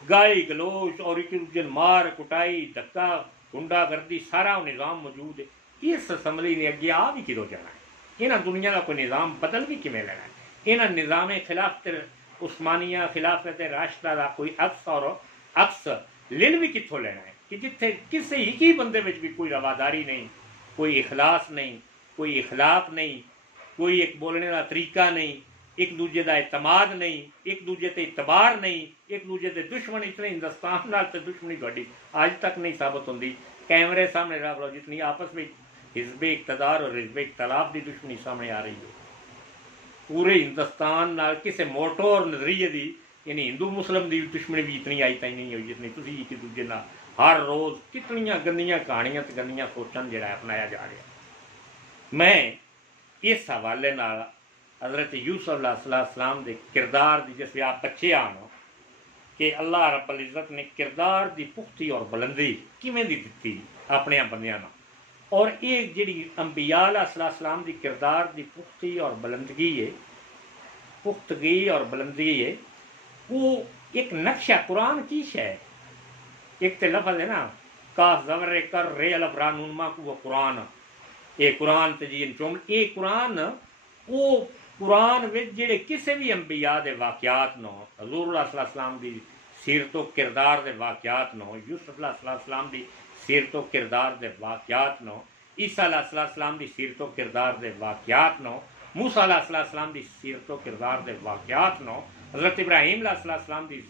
गाली गलोच और एक दूजे मार कुटाई धक्का गुंडागर्दी सारा निज़ाम मौजूद है। इस असैम्बली ने अगे आ भी किदों जाना है, इन्होंने दुनिया का कोई निज़ाम बदल भी किमें लेना है, इन्होंने निज़ाम खिलाफत उस्मानिया खिलाफत राशिदा का कोई अक्स और अक्स लिन भी कितों लेना है कि जिथे किसी एक ही बंदे में भी कोई रवादारी नहीं, कोई इखलास नहीं, कोई इखलाक नहीं, कोई एक बोलने का तरीका नहीं, एक दूजे का एतमाद नहीं, एक दूजे से इतबार नहीं, एक दूजे से दुश्मन, इतने हिंदुस्तान नाल ते दुश्मनी थोड़ी आज तक नहीं साबित होंगी। कैमरे सामने रख लो, जितनी आपस में हिजबे इकतदार और हिजबे इख्तलाफ की दुश्मनी सामने आ रही है पूरे हिंदुस्तान नाल किसी मोटो और नजरिए की, यानी हिंदू मुस्लिम की दुश्मनी भी इतनी आई तई नहीं हुई जितनी तुसी एक दूजे नाल हर रोज़ कितनियां गंदियां कहानियां ते गंदियां सोचन जिहड़ा अपनाया जा रहा। मैं इस हवाले नाल हज़रत यूसुफ अलैहिस्सलाम के किरदार की जिस आप बच्चे आन कि अल्लाह रब्बुल इज़्ज़त ने किरदार की पुख्ती और बुलंदी किवें दी दित्ती अपने बंदियां नाल, और ये जी अंबिया अलैहिस्सलाम की किरदार की पुख्ती और बुलंदगी है, पुख्तगी और बुलंदी है, वो एक नक्शा कुरान की शै, एक तो लफज है ना काफ ज़बर कर रे अलफ रा नून मा वो कुरान, ये कुरान तजीन चुम, ये कुरान वो कुरान विच जिहड़े किसी भी अंबिया के वाक़यात नो, हज़ूर अलैहिस्सलाम की सीरतो किरदार के वाक़यात नो, यूसुफ अलैहिस्सलाम की सीरतो किरदार के वाक़यात नो, ईसा अलैहिस्सलाम की सीरतो किरदार के वाक़यात नो, मूसा अलैहिस्सलाम की सीरतो किरदार के वाक़यात नो, हज़रत इब्राहीम अलैहिस्सलाम की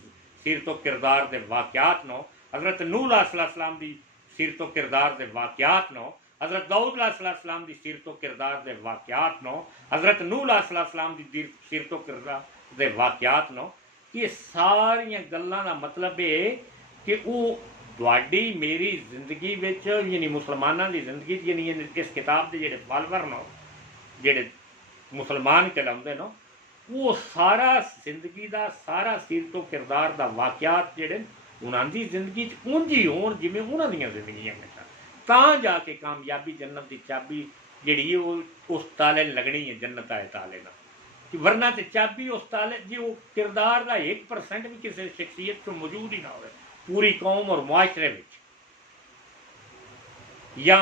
सीरतो किरदार के वाक़यात नो, हज़रत नूह अलैहिस्सलाम की सीरतो किरदार के वाक़यात नो, हज़रत दाऊद अलैहिस्सलाम की सीरतो किरदार के वाक़यात नो, हज़रत नूह अलैहिस्सलाम की सीरतो किरदार के वाक़यात नो। ये सारिया गल्लां दा मतलब है कि वो तुहाडी मेरी जिंदगी विच यानी मुसलमानां दी जिंदगी यानी इस किताब के जिहड़े फॉलोवर नो, जिहड़े मुसलमान कहलाउंदे नो, वो सारा जिंदगी का सारा सीरतो किरदार का वाक़यात जिहड़े उन्हां दी जिंदगी च उंज ही होण जिवें उन्हां दियां जिंदगियां ने, तां जाके कामयाबी जन्नत की चाबी जिहड़ी वो उस ताले लगनी है, जन्नत आए ताले ना, कि वरना तो चाबी उस ताले जी वो किरदार का 1% भी किसी शख्सियत को मौजूद ही ना हो पूरी कौम और मुआशरे में। या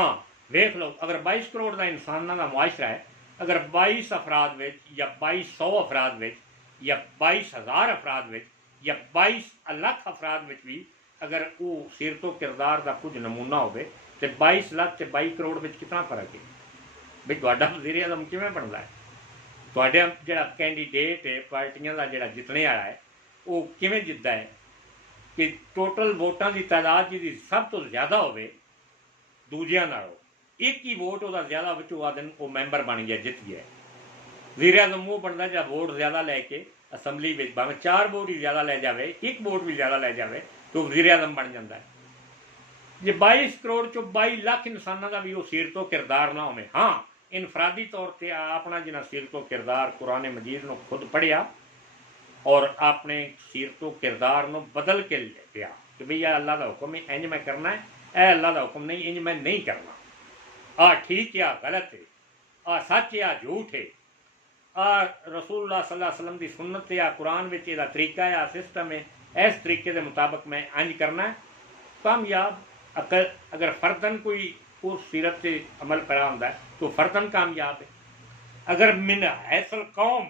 वेख लो अगर 22 करोड़ का इंसानों का मुआशरा है, अगर 22 अफराद में या 2200 अफराद में या 22,000 अफराद में या 22 लाख अफराद में भी अगर वो सीरतो किरदार का कुछ नमूना हो तो 22 लाख से 22 करोड़ में कितना फर्क है भाई। तुहाडा वज़ीर आज़म किवें बनदा है, तुहाडा जिहड़ा कैंडीडेट है पार्टियां का जिहड़ा जितने वाला है वो किवें जितदा है कि टोटल वोटां की तादाद जी सब तो ज़्यादा होवे दूजियां नालों, एक ही वोट वह ज़्यादा हो दिन वो मैंबर बन गया, जित गया। वज़ीर आज़म वो बनता जब वोट ज़्यादा लैके असैम्बली में भावें 4 वोट ही ज़्यादा लै जाए, 1 वोट भी ज़्यादा लै जाए तो वज़ीर आज़म बन जाता है। जे 22 करोड़ चो 22 लाख इंसानों का भी वो सीरतो किरदार ना हो, हाँ इनफरादी तौर पर अपना जिन्हें सीरतो किरदार कुरान मजीद को खुद पढ़िया और अपने सीरतो किरदार को बदल के लिया कि भई यह अल्लाह का हुक्म है, इंज मैं करना है, यह अल्लाह का हुक्म नहीं, इंज मैं नहीं करना, आ ठीक है, आ गलत है, आ सच है, आ झूठ है, आ रसूलुल्लाह सल्लल्लाहु अलैहि वसल्लम की सुन्नत है, आ कुरान में यह तरीका है, आ सिस्टम है, इस तरीके के मुताबिक मैं इंज करना है, कामयाब। अगर फर्दन कोई उस सीरत से अमल करा होंदा है तो फर्दन कामयाब है। अगर मिन हैसल कौम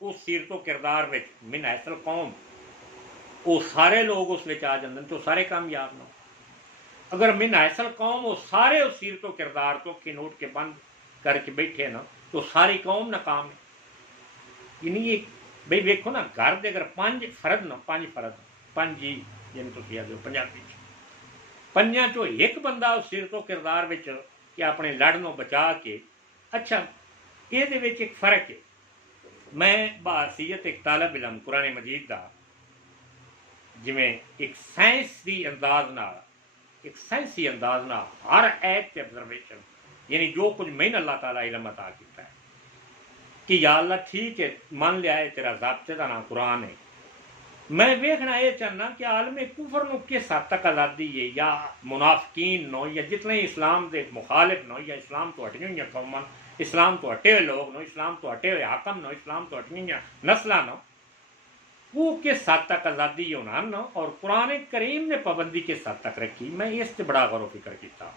उस सीरतो किरदार में मिन हैसल कौम वो सारे लोग उस आ जाते तो सारे कामयाब ना। अगर मिन हैसल कौम वो सारे उस सीरतो किरदार को नोट के बंद करके बैठे ना तो सारी कौम नाकाम है। यानी भाई वेखो ना, घर के अगर 5 फर्द ना, 5 फर्द 5 जी जिन्हें तुम आदो पंजाबी 5 चो एक बंदा उस सीरतो किरदार में कि अपने लड़नों बचा के, अच्छा ये एक फर्क है। मैं बहसीयत एक तालब इलम कुरान मजीद का जिमें एक साइंसी अंदाज नाल एक साइंसी अंदाज नाल हर ऐत से ऑब्जरवेशन यानी जो कुछ मैंने अल्लाह ताला इलम अता किया है कि या अल्लाह ठीक है मान लिया है तेरा ज़ाब्ते का नाम कुरान है, मैं वेखना ये चाहना कि आलम कुफर को किस हद तक आज़ादी है या मुनाफिकीन नो या जितने इस्लाम के मुखालिफ नो या इस्लाम तो हटी हुई कौमन, इस्लाम तो हटे हुए लोग नो, इस्लाम तो हटे हुए हाकम नो, इस्लाम तो हटी हुई नस्ल नो, वो किस हद तक आज़ादी होना न और कुरान करीम ने पाबंदी किस हद तक रखी, मैं इस बड़ा गौर फिक्र किया।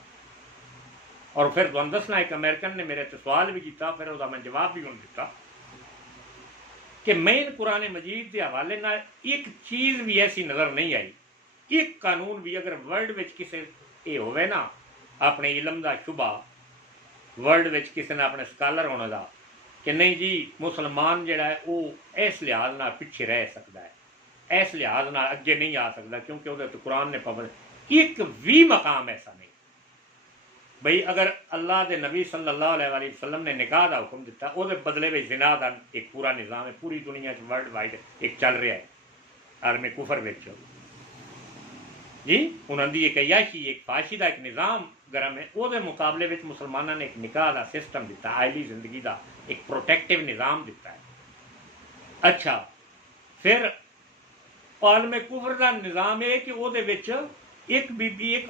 और फिर तुम दसना एक अमेरिकन ने मेरे तो सवाल भी किया, फिर वह मैं जवाब भी उन्हें दिता कि मैं कुरान मजीद के हवाले ना एक चीज़ भी ऐसी नज़र नहीं आई, एक कानून भी अगर वर्ल्ड में किसी ये होवे ना अपने इलम का शुबा वर्ल्ड में किसी ने अपने स्कॉलर होने का कि नहीं जी मुसलमान जड़ा है वो इस लिहाज ना पिछे रह सकता है, इस लिहाज ना अगे नहीं आ सकता क्योंकि वो तो कुरान ने पाबंद एक भी मकाम ऐसा नहीं भाई। अगर अल्लाह के नबी सल्लल्लाहु अलैहि वसल्लम ने निकाह का हुक्म दिता वो बदले में जिना का एक पूरा निज़ाम है पूरी दुनिया वर्ल्ड वाइड एक चल रहा है आलम कुफर विच जी, उन्होंने एक अयाशी एक फाशी का एक निज़ाम गर्म है, वो मुकाबले में मुसलमानों ने एक निकाह का सिस्टम दिता, आयली जिंदगी का एक प्रोटेक्टिव निज़ाम दिता है। अच्छा फिर आलम कुफर का निज़ाम है कि वो एक बीबी एक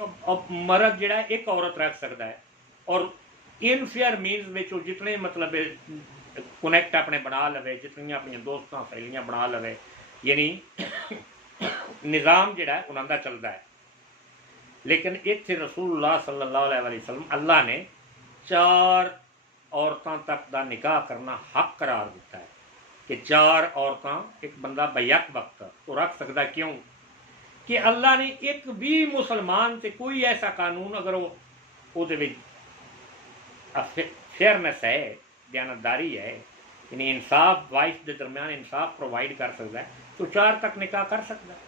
मर्द जड़ा एक औरत रख सकता है और इनफेयर मीनस में जितने मतलब कनैक्ट अपने बना लवे, जितनी अपन दोस्तां सहेलियां बना लवे, यानी निज़ाम जड़ा उन्होंने चलता है। लेकिन इत्थे रसूलुल्लाह सल्लल्लाहु अलैहि वसल्लम अल्लाह ने 4 औरतों तक का निकाह करना हक करार दिता है कि 4 औरतां एक बंदा बैक वक्त तो रख सकता। क्यों कि अल्लाह ने एक भी मुसलमान से कोई ऐसा कानून अगर वो फेयरनेस है, दयानतदारी है, यानी इंसाफ वाइफ के दरम्यान इंसाफ प्रोवाइड कर सकता है तो 4 तक निकाह कर सकता है।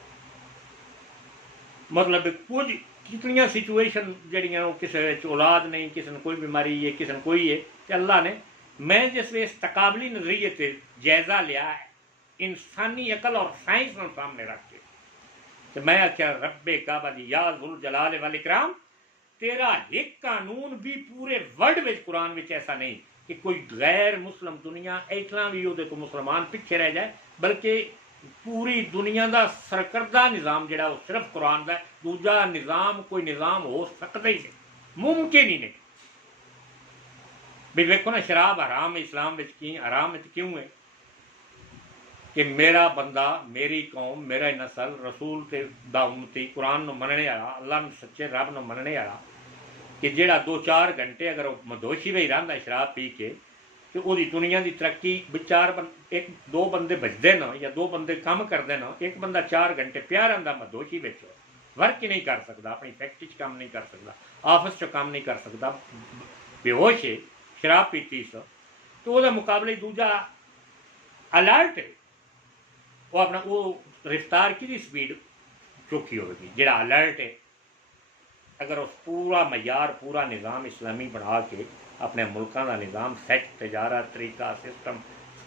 मतलब कुछ कितनी सिचुएशन जड़ियाँ किसी औलाद नहीं, किसी ने कोई बीमारी है, किसी ने कोई है, तो अल्लाह ने मैं जिस वे इस तकाबली नजरिए से जायजा लिया है इंसानी अकल और साइंस में सामने रख के, तो मैं आख्या रब्बे काबा दी या जुल जलाल वाल इकराम, तेरा एक कानून भी पूरे वर्ल्ड में कुरान में ऐसा नहीं कि कोई गैर मुस्लिम दुनिया इतना भी वो मुसलमान पिछे रह जाए, बल्कि पूरी दुनिया का सरकर्दा निज़ाम जिहड़ा वो सिर्फ कुरान का, दूजा निज़ाम कोई निज़ाम हो सकता ही नहीं, मुमकिन ही नहीं। भी वेखो ना शराब हराम इस्लाम में हराम क्यों है कि मेरा बंदा, मेरी कौम, मेरा नस्ल रसूल ते दा उम्मती कुरान नूं मनने वाला, अल्लाह सच्चे रब नूं मनने वाला, कि जेड़ा 2-4 घंटे अगर मदोशी में ही रहा शराब पी के तो वो दुनिया की तरक्की विचार एक 2 बंदे बजते न या 2 बंदे काम करते न, एक बंदा 4 घंटे पिया रहा मदोशी में वर्क ही नहीं कर सकता, अपनी फैक्ट्री काम नहीं कर सकता, ऑफिस च काम नहीं कर सकता, बेहोश है, शराब पीती स, तो वह मुकाबले दूजा अलर्ट है, वो अपना वो रफ्तार की स्पीड चौखी होगी, जरा अलर्ट है। अगर उस पूरा मैार पूरा निज़ाम इस्लामी बना के अपने मुल्कों का निज़ाम सैट तजारत तरीका सिस्टम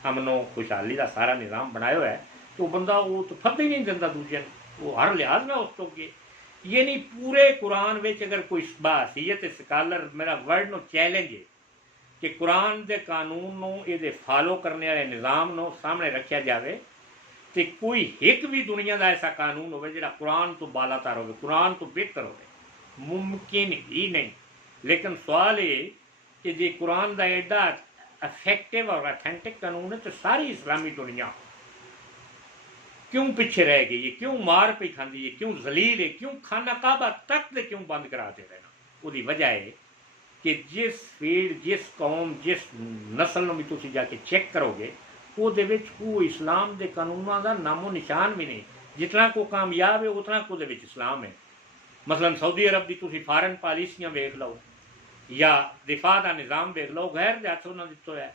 अमनो खुशहाली का सारा निज़ाम बनाया हुआ है तो बंदा वो तो फर्द ही नहीं देता दूसरे, वो हर लिहाज में उस तो के ये नहीं पूरे कुरान में अगर कोई बासीयत स्कॉलर मेरा वर्ड नो चैलेंज है कि कुरान के कानून ये फॉलो करने वाले निज़ाम नो सामने रखा जाए तो कोई एक भी दुनिया का ऐसा कानून हो जो कुरान तो बालातर हो, कुरान तो बेहतर हो, मुमकिन ही नहीं। लेकिन सवाल ये कि जे कुरान का एडा इफेक्टिव और ऑथेंटिक कानून है तो सारी इस्लामी दुनिया क्यों पीछे रह गई है, क्यों मार पी खाती है, क्यों जलील है, क्यों खाना काबा तक दे क्यों बंद कराते रहना। उसकी वजह है कि जिस फील्ड जिस कौम जिस नस्ल में भी तुम जाके चेक करोगे वो इस्लाम के कानूनों का नामो निशान भी नहीं, जितना को कामयाब है उतना को इस्लाम है। मसलन सऊदी अरब की तुम फॉरन पॉलिसियां वेख लो या दिफा का निज़ाम वेख लो, गैर जात उन्होंने दिता है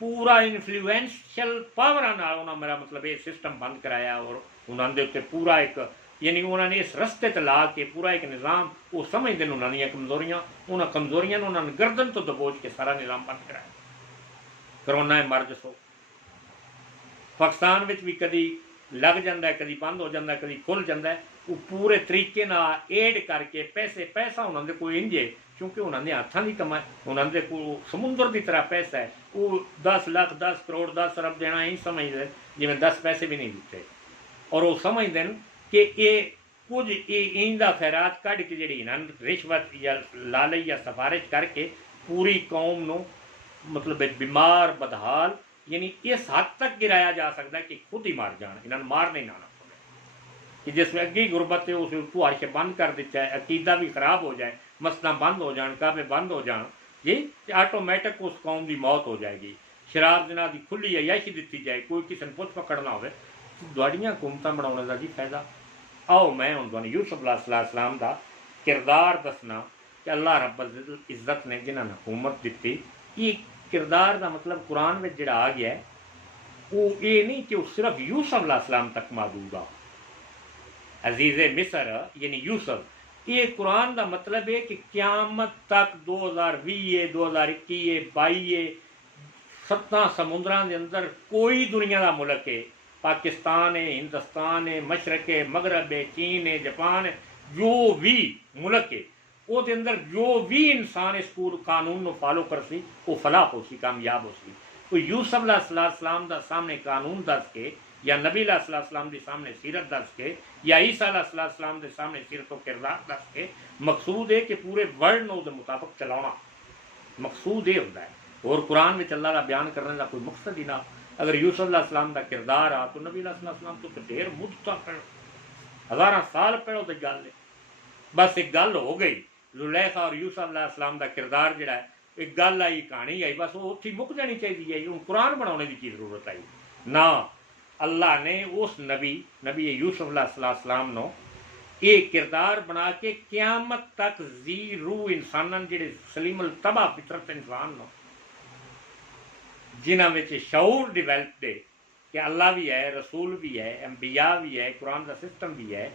पूरा इन्फ्लुएंशियल पावर उन्होंने मेरा मतलब ये सिस्टम बंद कराया और उन्होंने उत्ते पूरा एक यानी उन्होंने इस रस्ते ते ला के पूरा एक निज़ाम वो समझते उन्होंने कमजोरियां, उन्होंने कमजोरियां उन्होंने गर्दन तो दबोच के सारा निज़ाम बंद कराया। करोना है मर जसो पाकिस्तान भी कभी लग जाता है, कभी बंद हो जाता है, कभी खुल जाता है, वो पूरे तरीके ना एड करके पैसा उन्होंने कोई इंजे क्योंकि उन्होंने हाथों की कमाई उन्होंने को समुद्र की तरह पैसा है, वो 10 लाख 10 करोड़ 10 अरब देना ही समझते जिमें 10 पैसे भी नहीं देते, और वो समझते हैं कि ये कुछ इंदा खैरात कढ़ के जी रिश्वत या लालच या सिफारिश करके पूरी कौम को मतलब बीमार बदहाल यानी इस हद तक गिराया जा सकता है कि खुद ही मार जान, इन्होंने मार नहीं लाना कि जिसमें अगे गुरबत है उस तुआशे बंद कर दिता है, अकीदा भी खराब हो जाए, मसला बंद हो जाए, काबे बंद हो जाए जी, ऑटोमैटिक उस कौम की मौत हो जाएगी। शराब जना की खुली अयाशी दी जाए, कोई किसी ने पुछ पकड़ना हो तो हुकूमत बनाने का जी फायदा। आओ मैं हूँ तुम यूसुफ अलैहिस्सलाम का किरदार दसना कि अल्लाह रब्बुल इज़्ज़त ने जिन्होंने हुकूमत दी, ये किरदार का मतलब कुरान में जोड़ा आ गया है वो ये नहीं कि वो सिर्फ यूसुफ अलैहिस्सलाम तक महदूद आ। अजीज़े मिस्र यानी यूसुफ, ये कुरान का मतलब है कि क़यामत तक 2020 2021 22 7 समुद्रों के अंदर कोई दुनिया का मुल्क है, पाकिस्तान है, हिंदुस्तान है, मशरक है, मगरब है, चीन है, जापान है, जो भी मुल्क है वो अंदर जो भी इंसान इस पूरे कानून को फॉलो कर सी वो फलाह हो सी, कामयाब हो सी। तो यूसुफ अलैहिस्सलाम का सामने कानून दस के या नबी अलैहिस्सलाम के सामने सीरत दस के या ईसा अलैहिस्सलाम के सामने सीरत व किरदार दस के मकसूद है कि पूरे वर्ल्ड को मुताबिक चलाना मकसूद ये होता है, और कुरान में अल्लाह का बयान करने का कोई मकसद ही ना। अगर यूसुफ अलैहिस्सलाम का किरदार आ तो नबी अलैहिस्सलाम तो ढेर मुद्दा पढ़ो, 1000 साल पढ़ो तो गल है, बस एक गल हो गई जुलैखा और यूसुफ अलैहिस्सलाम का किरदार जोड़ा है एक गल आई कहानी आई बस वो उत्थे मुक जानी चाहिए है, हूँ कुरान बनाने की जरूरत आई ना। अल्लाह ने उस नबी यूसुफ अलैहिस्सलाम नो ये किरदार बना के क्यामत तक जी रूह इंसान जिहड़े सलीमल तबाह फितरत इंसान नो जिन्हां विच शऊर डिवेलप्ड है कि अल्लाह भी है, रसूल भी है, अंबिया भी है, कुरान का सिस्टम भी है,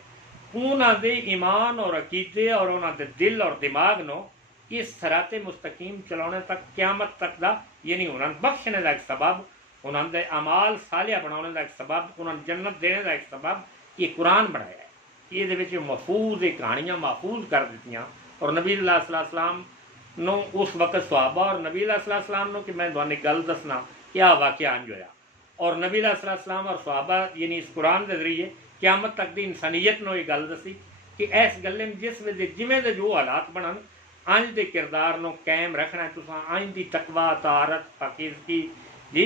उन्हां दे ईमान और अकीदे और उन्हां दे दिल और दिमाग नो इस सराते मुस्तकीम चलाने तक क्यामत तक दा यानी उन्हां बख्शने का एक सबब, उन्हां दे अमाल सालिया बनाने का एक सबब, उन्हां जन्नत देने का एक सबब ये कुरान बनाया है। ये महफूज कहानियाँ महफूज कर दित्तियां और नबी सलाम नो उस वक्त सहाबा और नबी सलाम नो कि मैं तुहानू गल दसना क्या वाकया अंज होया और नबी सलाम और सहाबा यानी इस कुरान के जरिए क्यामत तक की इंसानियत नो ये गल दसी कि इस गल जिस वे जिमें दे जो हालात बनन अंज के किरदार नो कायम रखना है। तुसां अंज की तकवा तारत पाकीज़गी जी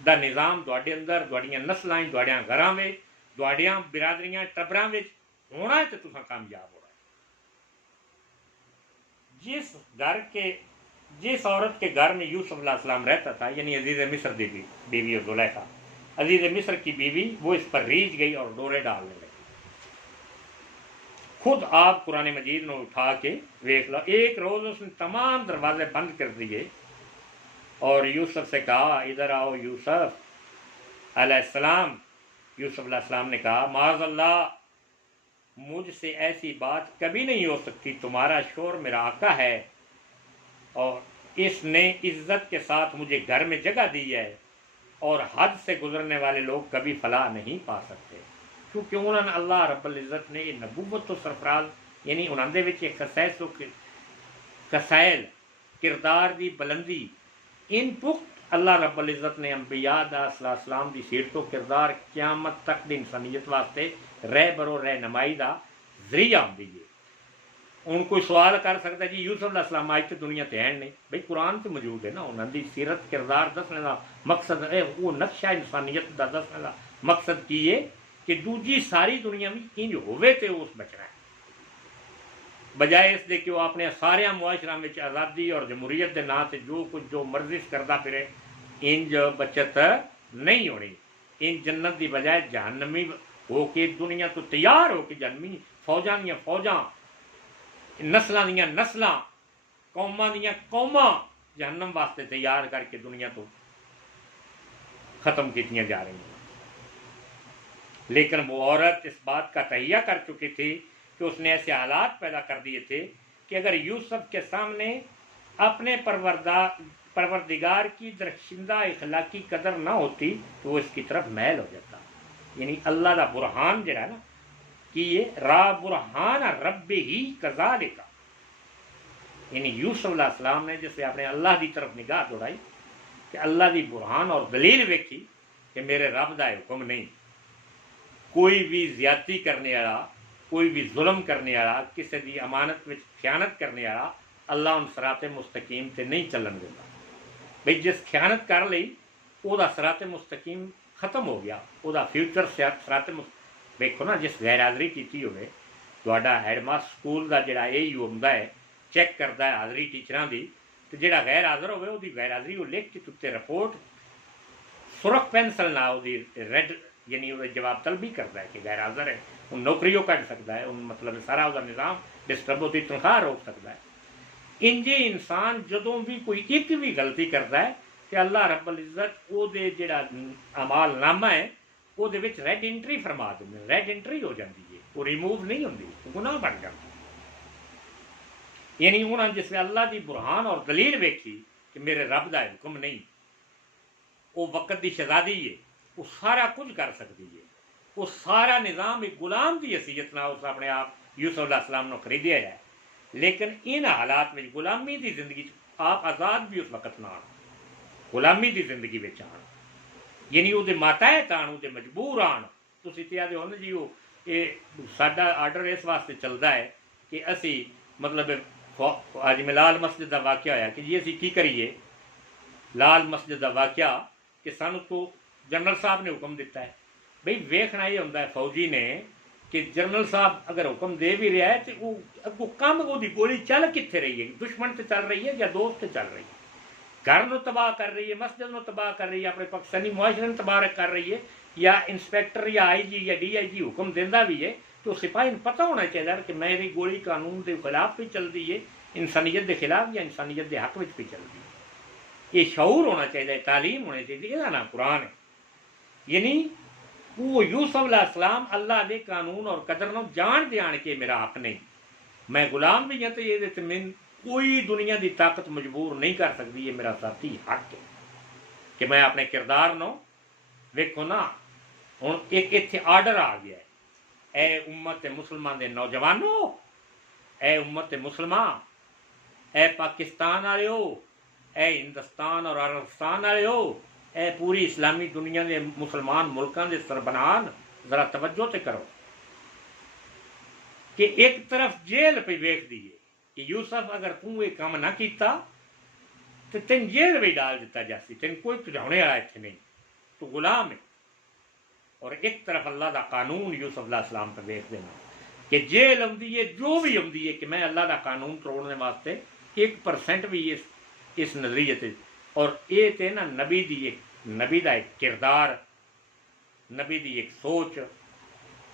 दा निज़ाम तुहाडे अंदर तुहाडियां नस्लां तुहाडियां घरां विच तुहाडियां बिरादरियां टब्बरां विच होना है तो तुसां कामयाब होना है। जिस औरत के घर में यूसुफ अलैहिस्सलाम रहता था यानी अजीज़ मिस्र की बीवी ज़ुलेखा, अजीज़ मिस्र की बीवी वो इस पर रीझ गई और डोरे डालने लगी। खुद आप कुरान मजीद में उठा के देख लो। एक रोज़ उसने तमाम दरवाजे बंद कर दिए और यूसुफ से कहा इधर आओ यूसुफ अलैहिस्सलाम। यूसुफ अलैहिस्सलाम ने कहा माज़अल्लाह मुझसे ऐसी बात कभी नहीं हो सकती, तुम्हारा शोर मेरा आका है और इसने इज्जत के साथ मुझे घर में जगह दी है और हद से गुजरने वाले लोग कभी फलाह नहीं पा सकते, क्योंकि उन्होंने अल्लाह रब्बुल इज़्ज़त ने ये नबूवत तो सरफराज यानी उन्होंने विच एक कसाइल किरदार की बुलंदी इन पुख्त अल्लाह रब्बुल इज़्ज़त ने अंबिया सलाम की सीट तो किरदार क्यामत तक की इंसानियत वास्ते रह बरो रहनुमाई का जरिया होंदी है। हूँ कोई सवाल कर सकता जी यूसुफ अलैहिस्सलाम अज तो दुनिया ते है नहीं, भाई कुरान तो मौजूद है ना। उन्होंने सीरत किरदार दसने का मकसद है वो नक्शा इंसानियत का दसने का मकसद की है कि दूजी सारी दुनिया भी इंज होवे ते उस बचना है, बजाय इसके कि वह अपने सारे मुआशरा में आज़ादी और जमहूरीत के नाम से जो कुछ जो मर्जी करता फिरे, इंज बचत नहीं होनी। इन जन्नत की बजाय जहन्नमी हो के दुनिया तो तैयार हो के जन्मी फौजां दियां फौजां नस्लां दियां नस्लां कौमां दियां कौमां जहन्नम वास्ते तैयार करके दुनिया तो ख़त्म की जा रही हैं। लेकिन वो औरत इस बात का तहिया कर चुकी थी कि उसने ऐसे हालात पैदा कर दिए थे कि अगर यूसुफ के सामने अपने परवरदिगार की दरखिंदा इखलाकी कदर ना होती तो वो इसकी तरफ मैल हो जाता। यानी अल्लाह का बुरहान जरा है ना कि ये रा बुरहान रब ही कज़ालिका, यानी यूसुफ अलैहिस्सलाम ने जिससे अपने अल्लाह की तरफ निगाह दौड़ाई कि अल्लाह की बुरहान और दलील वेखी कि मेरे रब का हुक्म नहीं, कोई भी ज्यादती करने वाला कोई भी जुल्म करने वाला किसी की अमानत में खयानत करने वाला अल्लाह उन सराते मुस्तकीम से नहीं चलन देता। भाई जिस खयानत कर ली वह सराते मुस्तकीम खत्म हो गया, वह फ्यूचर सराते देखो ना जिस गैर हाज़री की होवे तुहाडा हैडमास्टर स्कूल का जोड़ा यही होंदा है चैक करता है हाज़री टीचर की, तो जोड़ा गैर हाज़र होवे उसकी गैर हाज़री वो लिख के उत्ते रिपोर्ट सुरख पेंसिल ना उसकी रेड यानी वो जवाब तलबी करता है कि गैर हाज़र है, उन नौकरियों कट सकता है, उन मतलब सारा उसका निज़ाम डिस्टर्ब होती तनख्वाह रोक सकता है। इंजे इंसान जदों भी कोई एक भी गलती करता है तो अल्लाह रब्बुल इज़्ज़त वो जोड़ा अमाल नामा है वो रेड एंट्री फरमा देंगे, रेड एंट्री हो जाती है, वो रिमूव नहीं होती, गुनाह बन जाता। यानी उन्होंने जिसमें अल्लाह की बुरहान और दलील वेखी कि मेरे रब का हुक्म नहीं, वो वक्त की शहजादी है, वो सारा कुछ कर सकती है, वो सारा निज़ाम एक गुलाम की हैसीयत ना उस अपने आप यूसुफ अलैहिस्सलाम ने खरीदिया है। लेकिन इन हालात में गुलामी की जिंदगी आप आज़ाद भी उस वक्त ना आना, गुलामी की जिंदगी में आना यानी वो माताहत आन वो मजबूर आन। तुम आते हो ना जी वो साडा आर्डर इस वास्ते चलता है कि असी मतलब अज में लाल मस्जिद का वाक़या होया कि जी असी की करिए, लाल मस्जिद का वाक़या कि सानू तो जनरल साहब ने हुक्म दिता है। बई वेखना ये होंदा है फौजी ने कि जनरल साहब अगर हुक्म दे भी रहा है तो वो अगों कम ओदी गोली चल कित्थे रही है, दुश्मन से चल रही है या दोस्त से चल रही है, घर नूं तबाह कर रही है, मस्जिद नूं तबाह कर रही है, अपने पाकिस्तानी मुआशरे नूं तबाह कर रही है, या इंस्पैक्टर या IG या DIG हुक्म देंदा भी है तो सिपाही नूं पता होना चाहिए कि मेरी गोली कानून के खिलाफ भी चलती है, इंसानियत के खिलाफ या इंसानियत के हक में भी चलती है। ये शऊर होना चाहिए, तालीम होनी चाहिए। यह नाम कुरान है। यानी वो यूसुफ अलैहिस्सलाम अल्लाह के कानून और कदर नूं जान के मेरा हक नहीं, मैं गुलाम भी हाँ तो ये मैन कोई दुनिया की ताकत मजबूर नहीं कर सकती, ये मेरा साथी हक है कि मैं अपने किरदार नूं वेखो ना। हुण एक इत्थे आर्डर आ गया है, ए उम्मत मुसलमान के नौजवानों, ए उम्मत मुसलमान, ए पाकिस्तान वाले हो, ए हिंदुस्तान और अरबस्तान वाले हो, ए पूरी इस्लामी दुनिया के मुसलमान मुल्कों के सरबराह, जरा तवज्जो ते करो कि एक तरफ जेल पे वेख दी है कि यूसुफ अगर तू ये काम ना किया तो तेन जेल भी डाल दिता जासी, तेन कोई भजाने वाला इत्थे नहीं, तू गुलाम है। और एक तरफ अल्लाह का कानून यूसुफ अलैहिस्सलाम पर वेख देना कि जेल आती है, जो भी आती है कि मैं अल्लाह का कानून तोड़ने वास्ते 1% भी इस नजरिए से। और ये तो ना नबी की एक नबी का एक किरदार, नबी की एक सोच।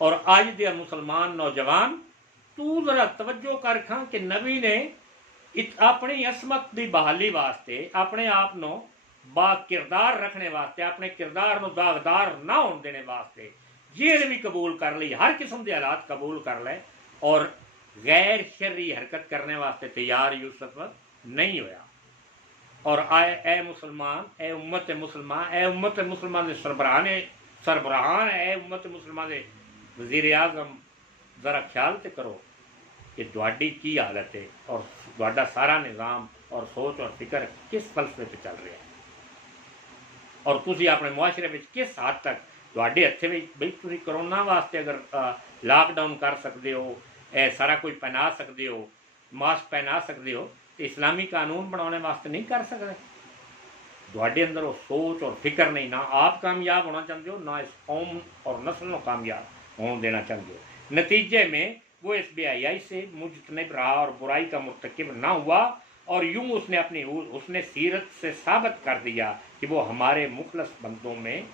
और अज दे मुसलमान नौजवान तू जरा तवज्जो कर खां कि नबी ने अपनी असमत की बहाली वास्ते, अपने आप को बा किरदार रखने वास्ते, अपने किरदार को दागदार ना होने देने वास्ते जेल भी कबूल कर ली, हर किस्म के हालात कबूल कर ले, और गैर शर्री हरकत करने वास्ते तैयार यूसुफ नहीं होया। और आए ए मुसलमान, ए उम्मत मुसलमान, ए उम्मत मुसलमान के सरबराहान, ए उम्मत मुसलमान के वज़ीर आज़म, जरा ख्याल तो करो कि तुहाडी की हालत है और तुहाडा सारा निज़ाम और सोच और फिक्र किस फलसफे पर चल रहा है, और तुसी अपने मुआशरे में किस हद तक तुहाडे हत्थे में बई तुसी करोना वास्ते अगर लॉकडाउन कर सकते हो, सारा कुछ पहना सकते हो, मास्क पहना सकते हो, तो इस्लामी कानून बनाने वास्ते नहीं कर सकते। तुहाडे अंदर वो सोच और फिक्र नहीं, ना आप कामयाब होना चाहते हो, ना इस कौम और नस्ल को कामयाब होने देना चाहते हो। नतीजे में वो इस बेहयाई से मुजतनिब रहा और बुराई का मुर्तकिब ना हुआ, और यूं उसने सीरत से साबित कर दिया कि वो हमारे मुखलस बंदों में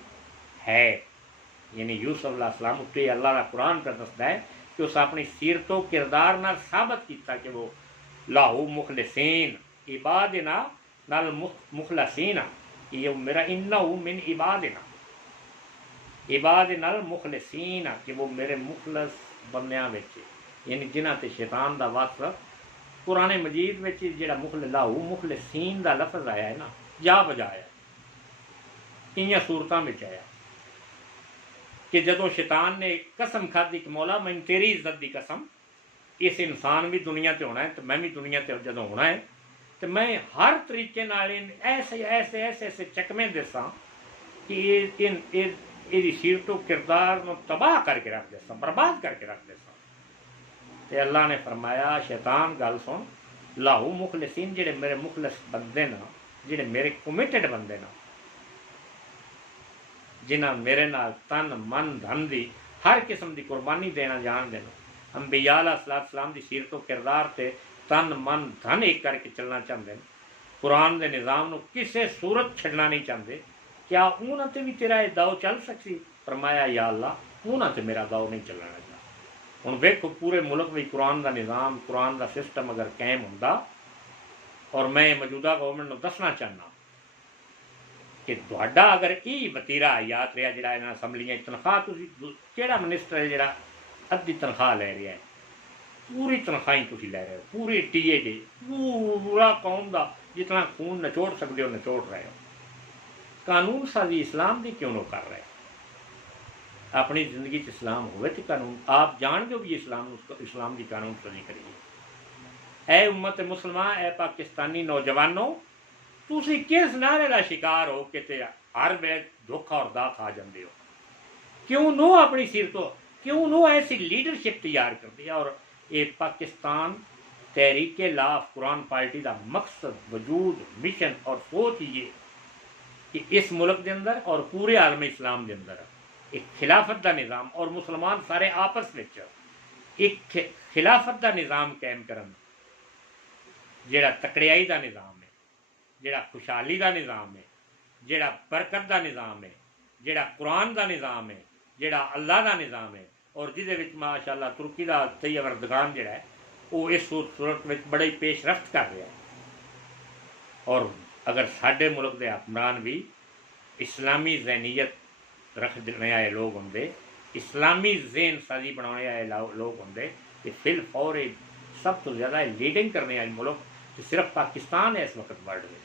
है। यानी यूसुफ अलैहिस्सलाम उत्ते अल्लाह का कुरान का दसदा है कि उस अपनी सीरतो किरदार नाल साबित किया कि वो लाहू मुखलसीन इबादिना नाल मुखलसीन, ये मेरा इन्नहु मिन इबादिना, इबादिनल मुखलसीन, कि वो मेरे मुखलस बंदियां विच, यानी जिन्हां ते शैतान दा वस। कुरान मजीद में जिहड़ा लाहू मुखलसीन का लफज आया है ना, जा बजाया इं सूरतों में आया कि जदों शैतान ने कसम खाधी कि मौला मैं तेरी इज्जत की कसम, इस इंसान भी दुनिया ते होना है तो मैं भी दुनिया ते जदों होना है, तो मैं हर तरीके नाल ऐसे ऐसे ऐसे ऐसे चकमे दसा कि ये सीरतो किरदार को तबाह करके रख देसा, बर्बाद करके रख देसा। तो अल्लाह ने फरमाया शैतान गल सुन, लाहू मुखलसीन, जेडे मेरे मुखलस बंदे ना, जेडे मेरे कमिटेड बंदे ना, जिन्हें मेरे नाल तन मन धन की हर किस्म की कुर्बानी देना जानते हैं, अंबिया अलैहिस्सलाम की सीरतो किरदार से तन मन धन एक करके चलना चाहते हैं, कुरान के निज़ाम को किसी सूरत छड़ना नहीं चाहते, क्या उन्होंने ते भी तेरा ये दाव चल सकती? फरमाया या अल्लाह उन्होंने ते मेरा दाव नहीं चलना चाहिए। हुण वेखो पूरे मुल्क में कुरान का निज़ाम, कुरान का सिस्टम अगर कायम होंदा, और मैं मौजूदा गवर्नमेंट को दसना चाहना कि तुहाडा अगर यही वतीरा याद रहा जिहड़ा इन्हां असैम्बलियां तनख्वाह, तुसीं किहड़ा मिनिस्टर है जिहड़ा अद्धी तनख्वाह लै रहा है, पूरी तनख्वाही तुसीं लै रहे हो, पूरी टीए डी, पूरा कौम का जितना खून नचोड़ सकते हो नचोड़ रहे हो। कानून साजी इस्लाम की क्यों कर रहे? अपनी जिंदगी इस्लाम हो तो कानून आप जान दो भी इस्लाम की कानून साजी करिए। ए उम्मत मुसलमान, ए पाकिस्तानी नौजवानों, तुसी किस नारे का शिकार हो कि हर वे धोखा और दा खा जाते हो? क्यों नो अपनी सीरतो, क्यों नो ऐसी लीडरशिप तैयार कर दिया? और ये पाकिस्तान तहरीक लाफ कुरान पार्टी का मकसद, वजूद, मिशन और सोच ये कि इस मुल्क के अंदर और पूरे आलम इस्लाम के अंदर एक खिलाफत का निज़ाम और मुसलमान सारे आपस में एक खिलाफत का निज़ाम कायम करन, जिहड़ा तकड़ियाई का निज़ाम है, जिहड़ा खुशहाली का निज़ाम है, जिहड़ा बरकत का निज़ाम है, जिहड़ा कुरान का निज़ाम है, जिहड़ा अल्लाह का निज़ाम है, और जिहदे माशाअल्लाह तुर्की का तैयब अर्दगान जिहड़ा है वो इस सूरत में बड़ा ही पेशरफ्त कर रहा है। और अगर साडे मुल्क के हुक्मरान भी इस्लामी जहनीयत रखने आए लोग होंगे, इस्लामी जहन साजी बनाने आए लोग होंगे, तो फिल फौर सब तो ज़्यादा लीडिंग करने वाले मुल्क तो सिर्फ पाकिस्तान है इस वक्त वर्ल्ड में।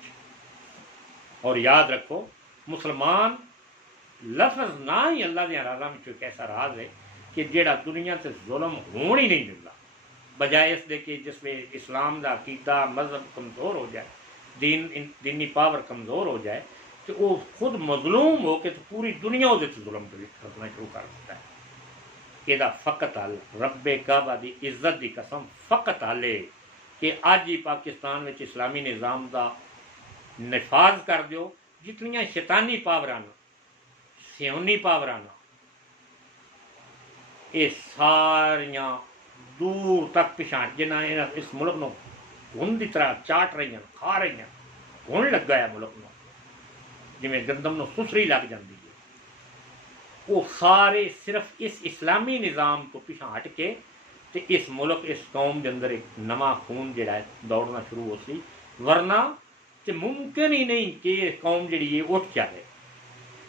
और याद रखो, मुसलमान लफ्ज़ ना ही अल्लाह के राज़ा में एक ऐसा राज है कि जेड़ा दुनिया से जुल्म होने ही नहीं मिलता, बजाय इसके कि जिसमें इस्लाम का अकीदा मजहब कमज़ोर हो जाए, दीनी पावर कमज़ोर हो जाए, तो वो खुद मजलूम हो के तो पूरी दुनिया वो जुल्म करना शुरू कर देता है। यदा फ़कत हल रब्बे काबा की इज्जत की कसम फ़कत हल है कि अज ही पाकिस्तान में इस्लामी निज़ाम का निफाज कर दो, जितनियां शैतानी पावरां सियानी पावरां ये सारियां दूर तक पिछाड़ जिन्हें इस मुल्क में घुन की तरह चाट रही, खा रही, घुन लगा है मुल्क में जिमें गंदम में सुसरी लग जाती है, वो सारे सिर्फ इस इस्लामी निज़ाम को पिछा हट के तो इस मुल्क इस कौम के अंदर एक नवा खून जिहड़ा दौड़ना शुरू हो सी, वरना तो मुमकिन ही नहीं कि कौम जी उठ जाए,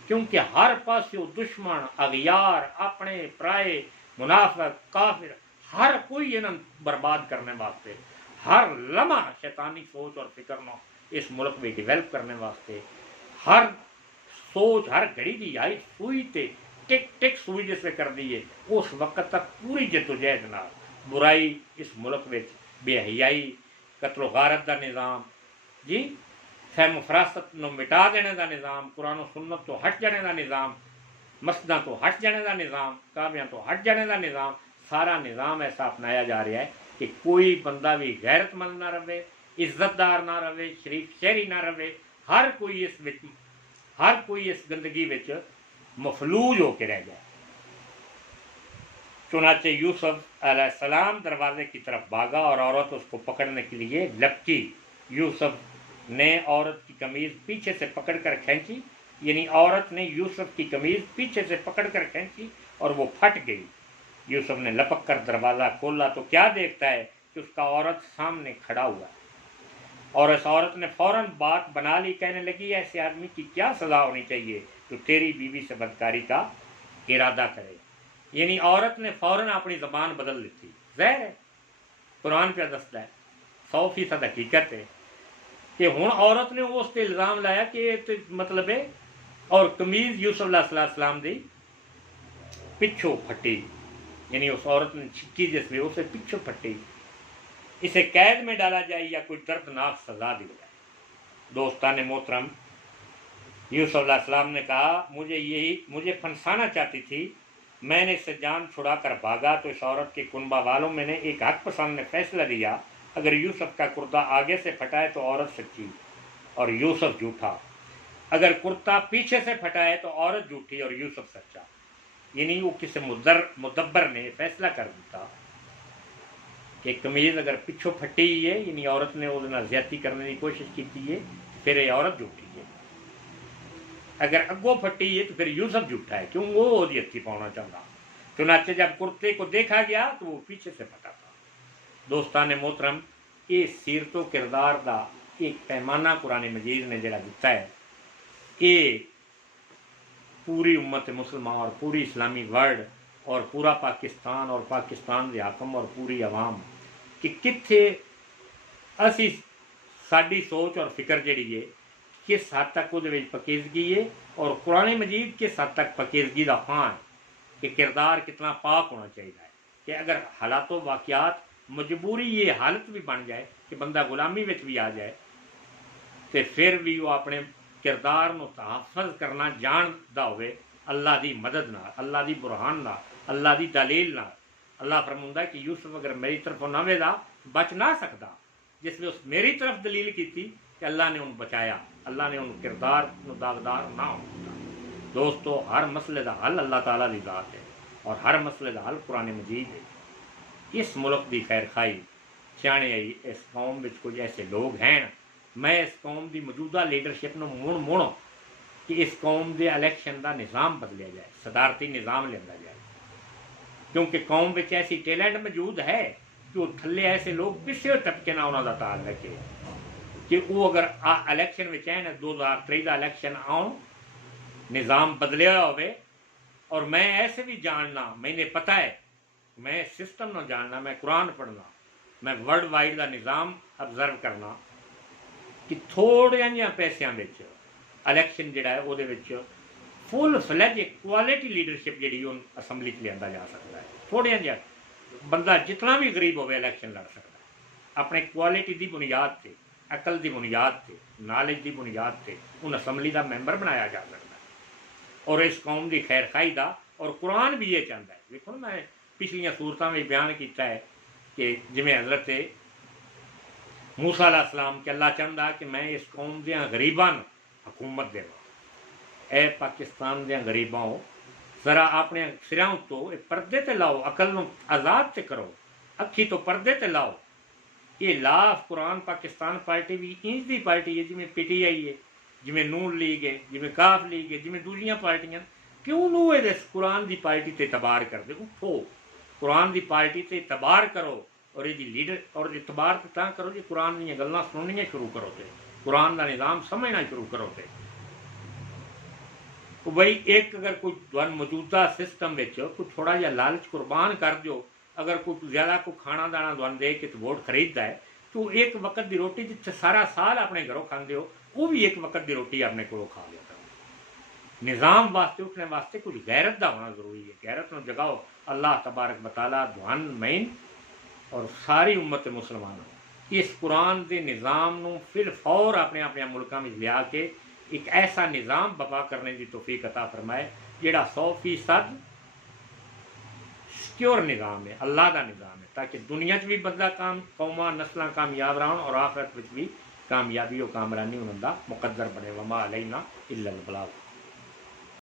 क्योंकि हर पास दुश्मन अगियार अपने पराए मुनाफिक काफिर हर कोई इन्हें बर्बाद करने वास्ते, हर लम्हा शैतानी सोच और फिक्र न इस मुल्क में डिवेल्प करने वास्ते, हर सोच हर घड़ी की आई सुई ते टिक टिक सुई जिससे कर दी है, उस वक्त तक पूरी जद्दोजहद नाल बुराई इस मुल्क में बेहयाई कत्लो गारत का निज़ाम जी, फहम फरासत को मिटा देने का निज़ाम, कुरान सुन्नत तो हट जाने का निज़ाम, मस्जिदां तो हट जाने का निज़ाम, काबियां तो हट जाने का निज़ाम, सारा निज़ाम ऐसा अपनाया जा रहा है कि कोई बंदा भी गैरतमंद ना रहे, इज्जतदार ना रहे, शरीफ शहरी ना रहे, हर कोई इस गंदगी विच मफलूज होकर रह जाए। चुनाचे यूसुफ अलैहिस्सलाम दरवाजे की तरफ भागा और औरत उसको पकड़ने के लिए लपकी। यूसुफ ने औरत की कमीज पीछे से पकड़कर खींची, यानी औरत ने यूसुफ की कमीज पीछे से पकड़कर खींची और वो फट गई। यूसुफ ने लपक कर दरवाज़ा खोला तो क्या देखता है कि उसका औरत सामने खड़ा हुआ, और इस औरत ने फौरन बात बना ली, कहने लगी ऐसे आदमी की क्या सज़ा होनी चाहिए तो तेरी बीवी से बदकारी का इरादा करे। यानी औरत ने फौरन अपनी ज़बान बदल ली थी। ज़ाहिर है कुरान पे दसता है, 100% हकीकत है कि हुण औरत ने उस पर इल्ज़ाम लाया कि तो मतलब है, और कमीज़ यूसुफ अलैहिस्सलाम दी पिछों फटी, यानी उस औरत ने छिक्की जिसमें उसे पिछों फटी, इसे कैद में डाला जाए या कोई दर्दनाक सज़ा दी जाए। दोस्तान मोहतरम, यूसुफ अलैहिस्सलाम ने कहा मुझे फंसाना चाहती थी, मैंने इससे जान छुड़ाकर भागा तो इस औरत के कुनबा वालों में ने एक हक पसंद ने फैसला लिया, अगर यूसुफ का कुर्ता आगे से फटाए तो औरत सच्ची और यूसुफ झूठा, अगर कुर्ता पीछे से फटाए तो औरत झूठी और यूसुफ सच्चा। यानी वो किसी मुदब्बर ने फैसला कर दिया कि कमीज अगर पिछों फटी है, यानी औरत ने वो ज्यादती करने की कोशिश की है, फिर ये औरत झूठी है, अगर अगों फटी है तो फिर यूसुफ झूठा है, क्यों वो ओदी हथी पाना चाहता। चुनाचे जब कुर्ते को देखा गया तो वो पीछे से फटा था। दोस्तान मोहतरम, ये सीरतो किरदार का एक पैमाना कुरान मजीद ने जरा दिता है, ये पूरी उम्मत मुसलमान और पूरी इस्लामी वर्ल्ड और पूरा पाकिस्तान और पाकिस्तान के हाकम और पूरी आवाम कि कित्थे असी साड़ी सोच और फिक्र जी है किस हद तक वो पकीजगी है, और कुरान मजीद किस हद तक पकीजगी का फां है कि किरदार कितना पाक होना चाहिए है कि अगर हालात वाक़यात मजबूरी ये हालत भी बन जाए कि बंदा गुलामी में भी आ जाए तो फिर भी वो अपने किरदार को तहफ़्फ़ुज़ करना जानता हो अल्लाह की मदद ना, अल्लाह की बुरहान ना, अल्लाह की दलील ना। अल्लाह फरमाता कि यूसुफ अगर मेरी तरफ ना वेदा बच ना सकता, जिसमें उस मेरी तरफ दलील की थी कि अल्लाह ने उन्हें बचाया, अल्लाह ने उन किरदार दागदार ना होता। दोस्तों हर मसले का हल अल्लाह ताला की ज़ात है और हर मसले का हल कुरान मजीद है। इस मुल्क की खैर खाई सियाने आई इस कौम में कुछ ऐसे लोग हैं, मैं इस कौम की मौजूदा लीडरशिप में मुड़ मुड़ कि इस कौम के इलैक्शन का निज़ाम बदलिया जाए, सदारती निज़ाम लिया जाए, क्योंकि कौम में ऐसी टैलेंट मौजूद है कि वो थले ऐसे लोग किसी तबके ना उन्होंने ताल्लुक है कि वो अगर इलैक्शन में चाहे 2023 का इलैक्शन आउन निज़ाम बदलिया होवे। और मैं ऐसे भी जानना, मैंने पता है, मैं सिस्टम ना जानना, मैं कुरान पढ़ना, मैं वर्ल्ड वाइड का निज़ाम ऑबजर्व करना कि थोड़े जिहा पैसों में इलैक्शन जोड़ा है वो फुल फ्लैज क्वालिटी लीडरशिप जी असैम्बली लिया जा सकता है। थोड़े जिहा बंदा जितना भी गरीब हो इलैक्शन लड़ सकता है अपने क्वालिटी की बुनियाद से, अकल की बुनियाद से, नॉलेज की बुनियाद से उन असैम्बली का मैंबर बनाया जा सकता है। और इस कौम की खैर खाई का और कुरान भी ये चाहता है। देखो ना, मैं पिछलियां सूरतों में बयान किया है कि जिमें हज़रत मूसा अलैहिस्सलाम के अल्लाह चाहता कि मैं इस कौम के गरीबां हुकूमत देवां। ए पाकिस्तान के गरीबों जरा अपने सिरों तो पर्दे ते लाओ, अकल नूं आज़ाद ते करो, अखी तो पर्दे ते लाओ। ये लाफ कुरान पाकिस्तान पार्टी भी इंज की पार्टी है जिमें PTI है, जिमें नून लीग है, जिमें काफ लीग है, जिमें दूसरियां पार्टियां। क्यों नू ये कुरान की पार्टी से तबार कर दे? उठो, कुरान की पार्टी से तबार करो और ये लीडर और इतबार तो करो जी कुरान दी गल्लां सुननियां शुरू करो, तो कुरान का निज़ाम समझना शुरू करो। तो बई एक अगर कोई मौजूदा सिस्टम कोई थोड़ा जहा लालच कुर्बान कर दो, अगर कोई ज़्यादा कोई खाना दाना दुआन दे के वोट खरीदता है तो एक वक्त की रोटी जिथे सारा साल अपने घरों खाते हो वो भी एक वक्त की रोटी अपने को खा लिया करो। निज़ाम वास्ते उठने वास्ते कुछ गैरत का होना जरूरी है। गैरत को जगाओ। अल्लाह तबारक बताला दुआन मैन और सारी उम्मत मुसलमानों इस कुरान के निज़ाम को फिर फौर अपने अपने मुल्कों में लिया के एक ऐसा निज़ाम बपा करने की तौफीक अता फरमाए जोड़ा 100% सिक्योर निज़ाम है, अल्लाह का निज़ाम है, ताकि दुनिया भी बंदा काम कौमा नस्ल कामयाब रहन और आखिरत भी कामयाबी और कामरानी उन्होंने मुकद्दर बने। वमा अलैना इल्लल बलाग।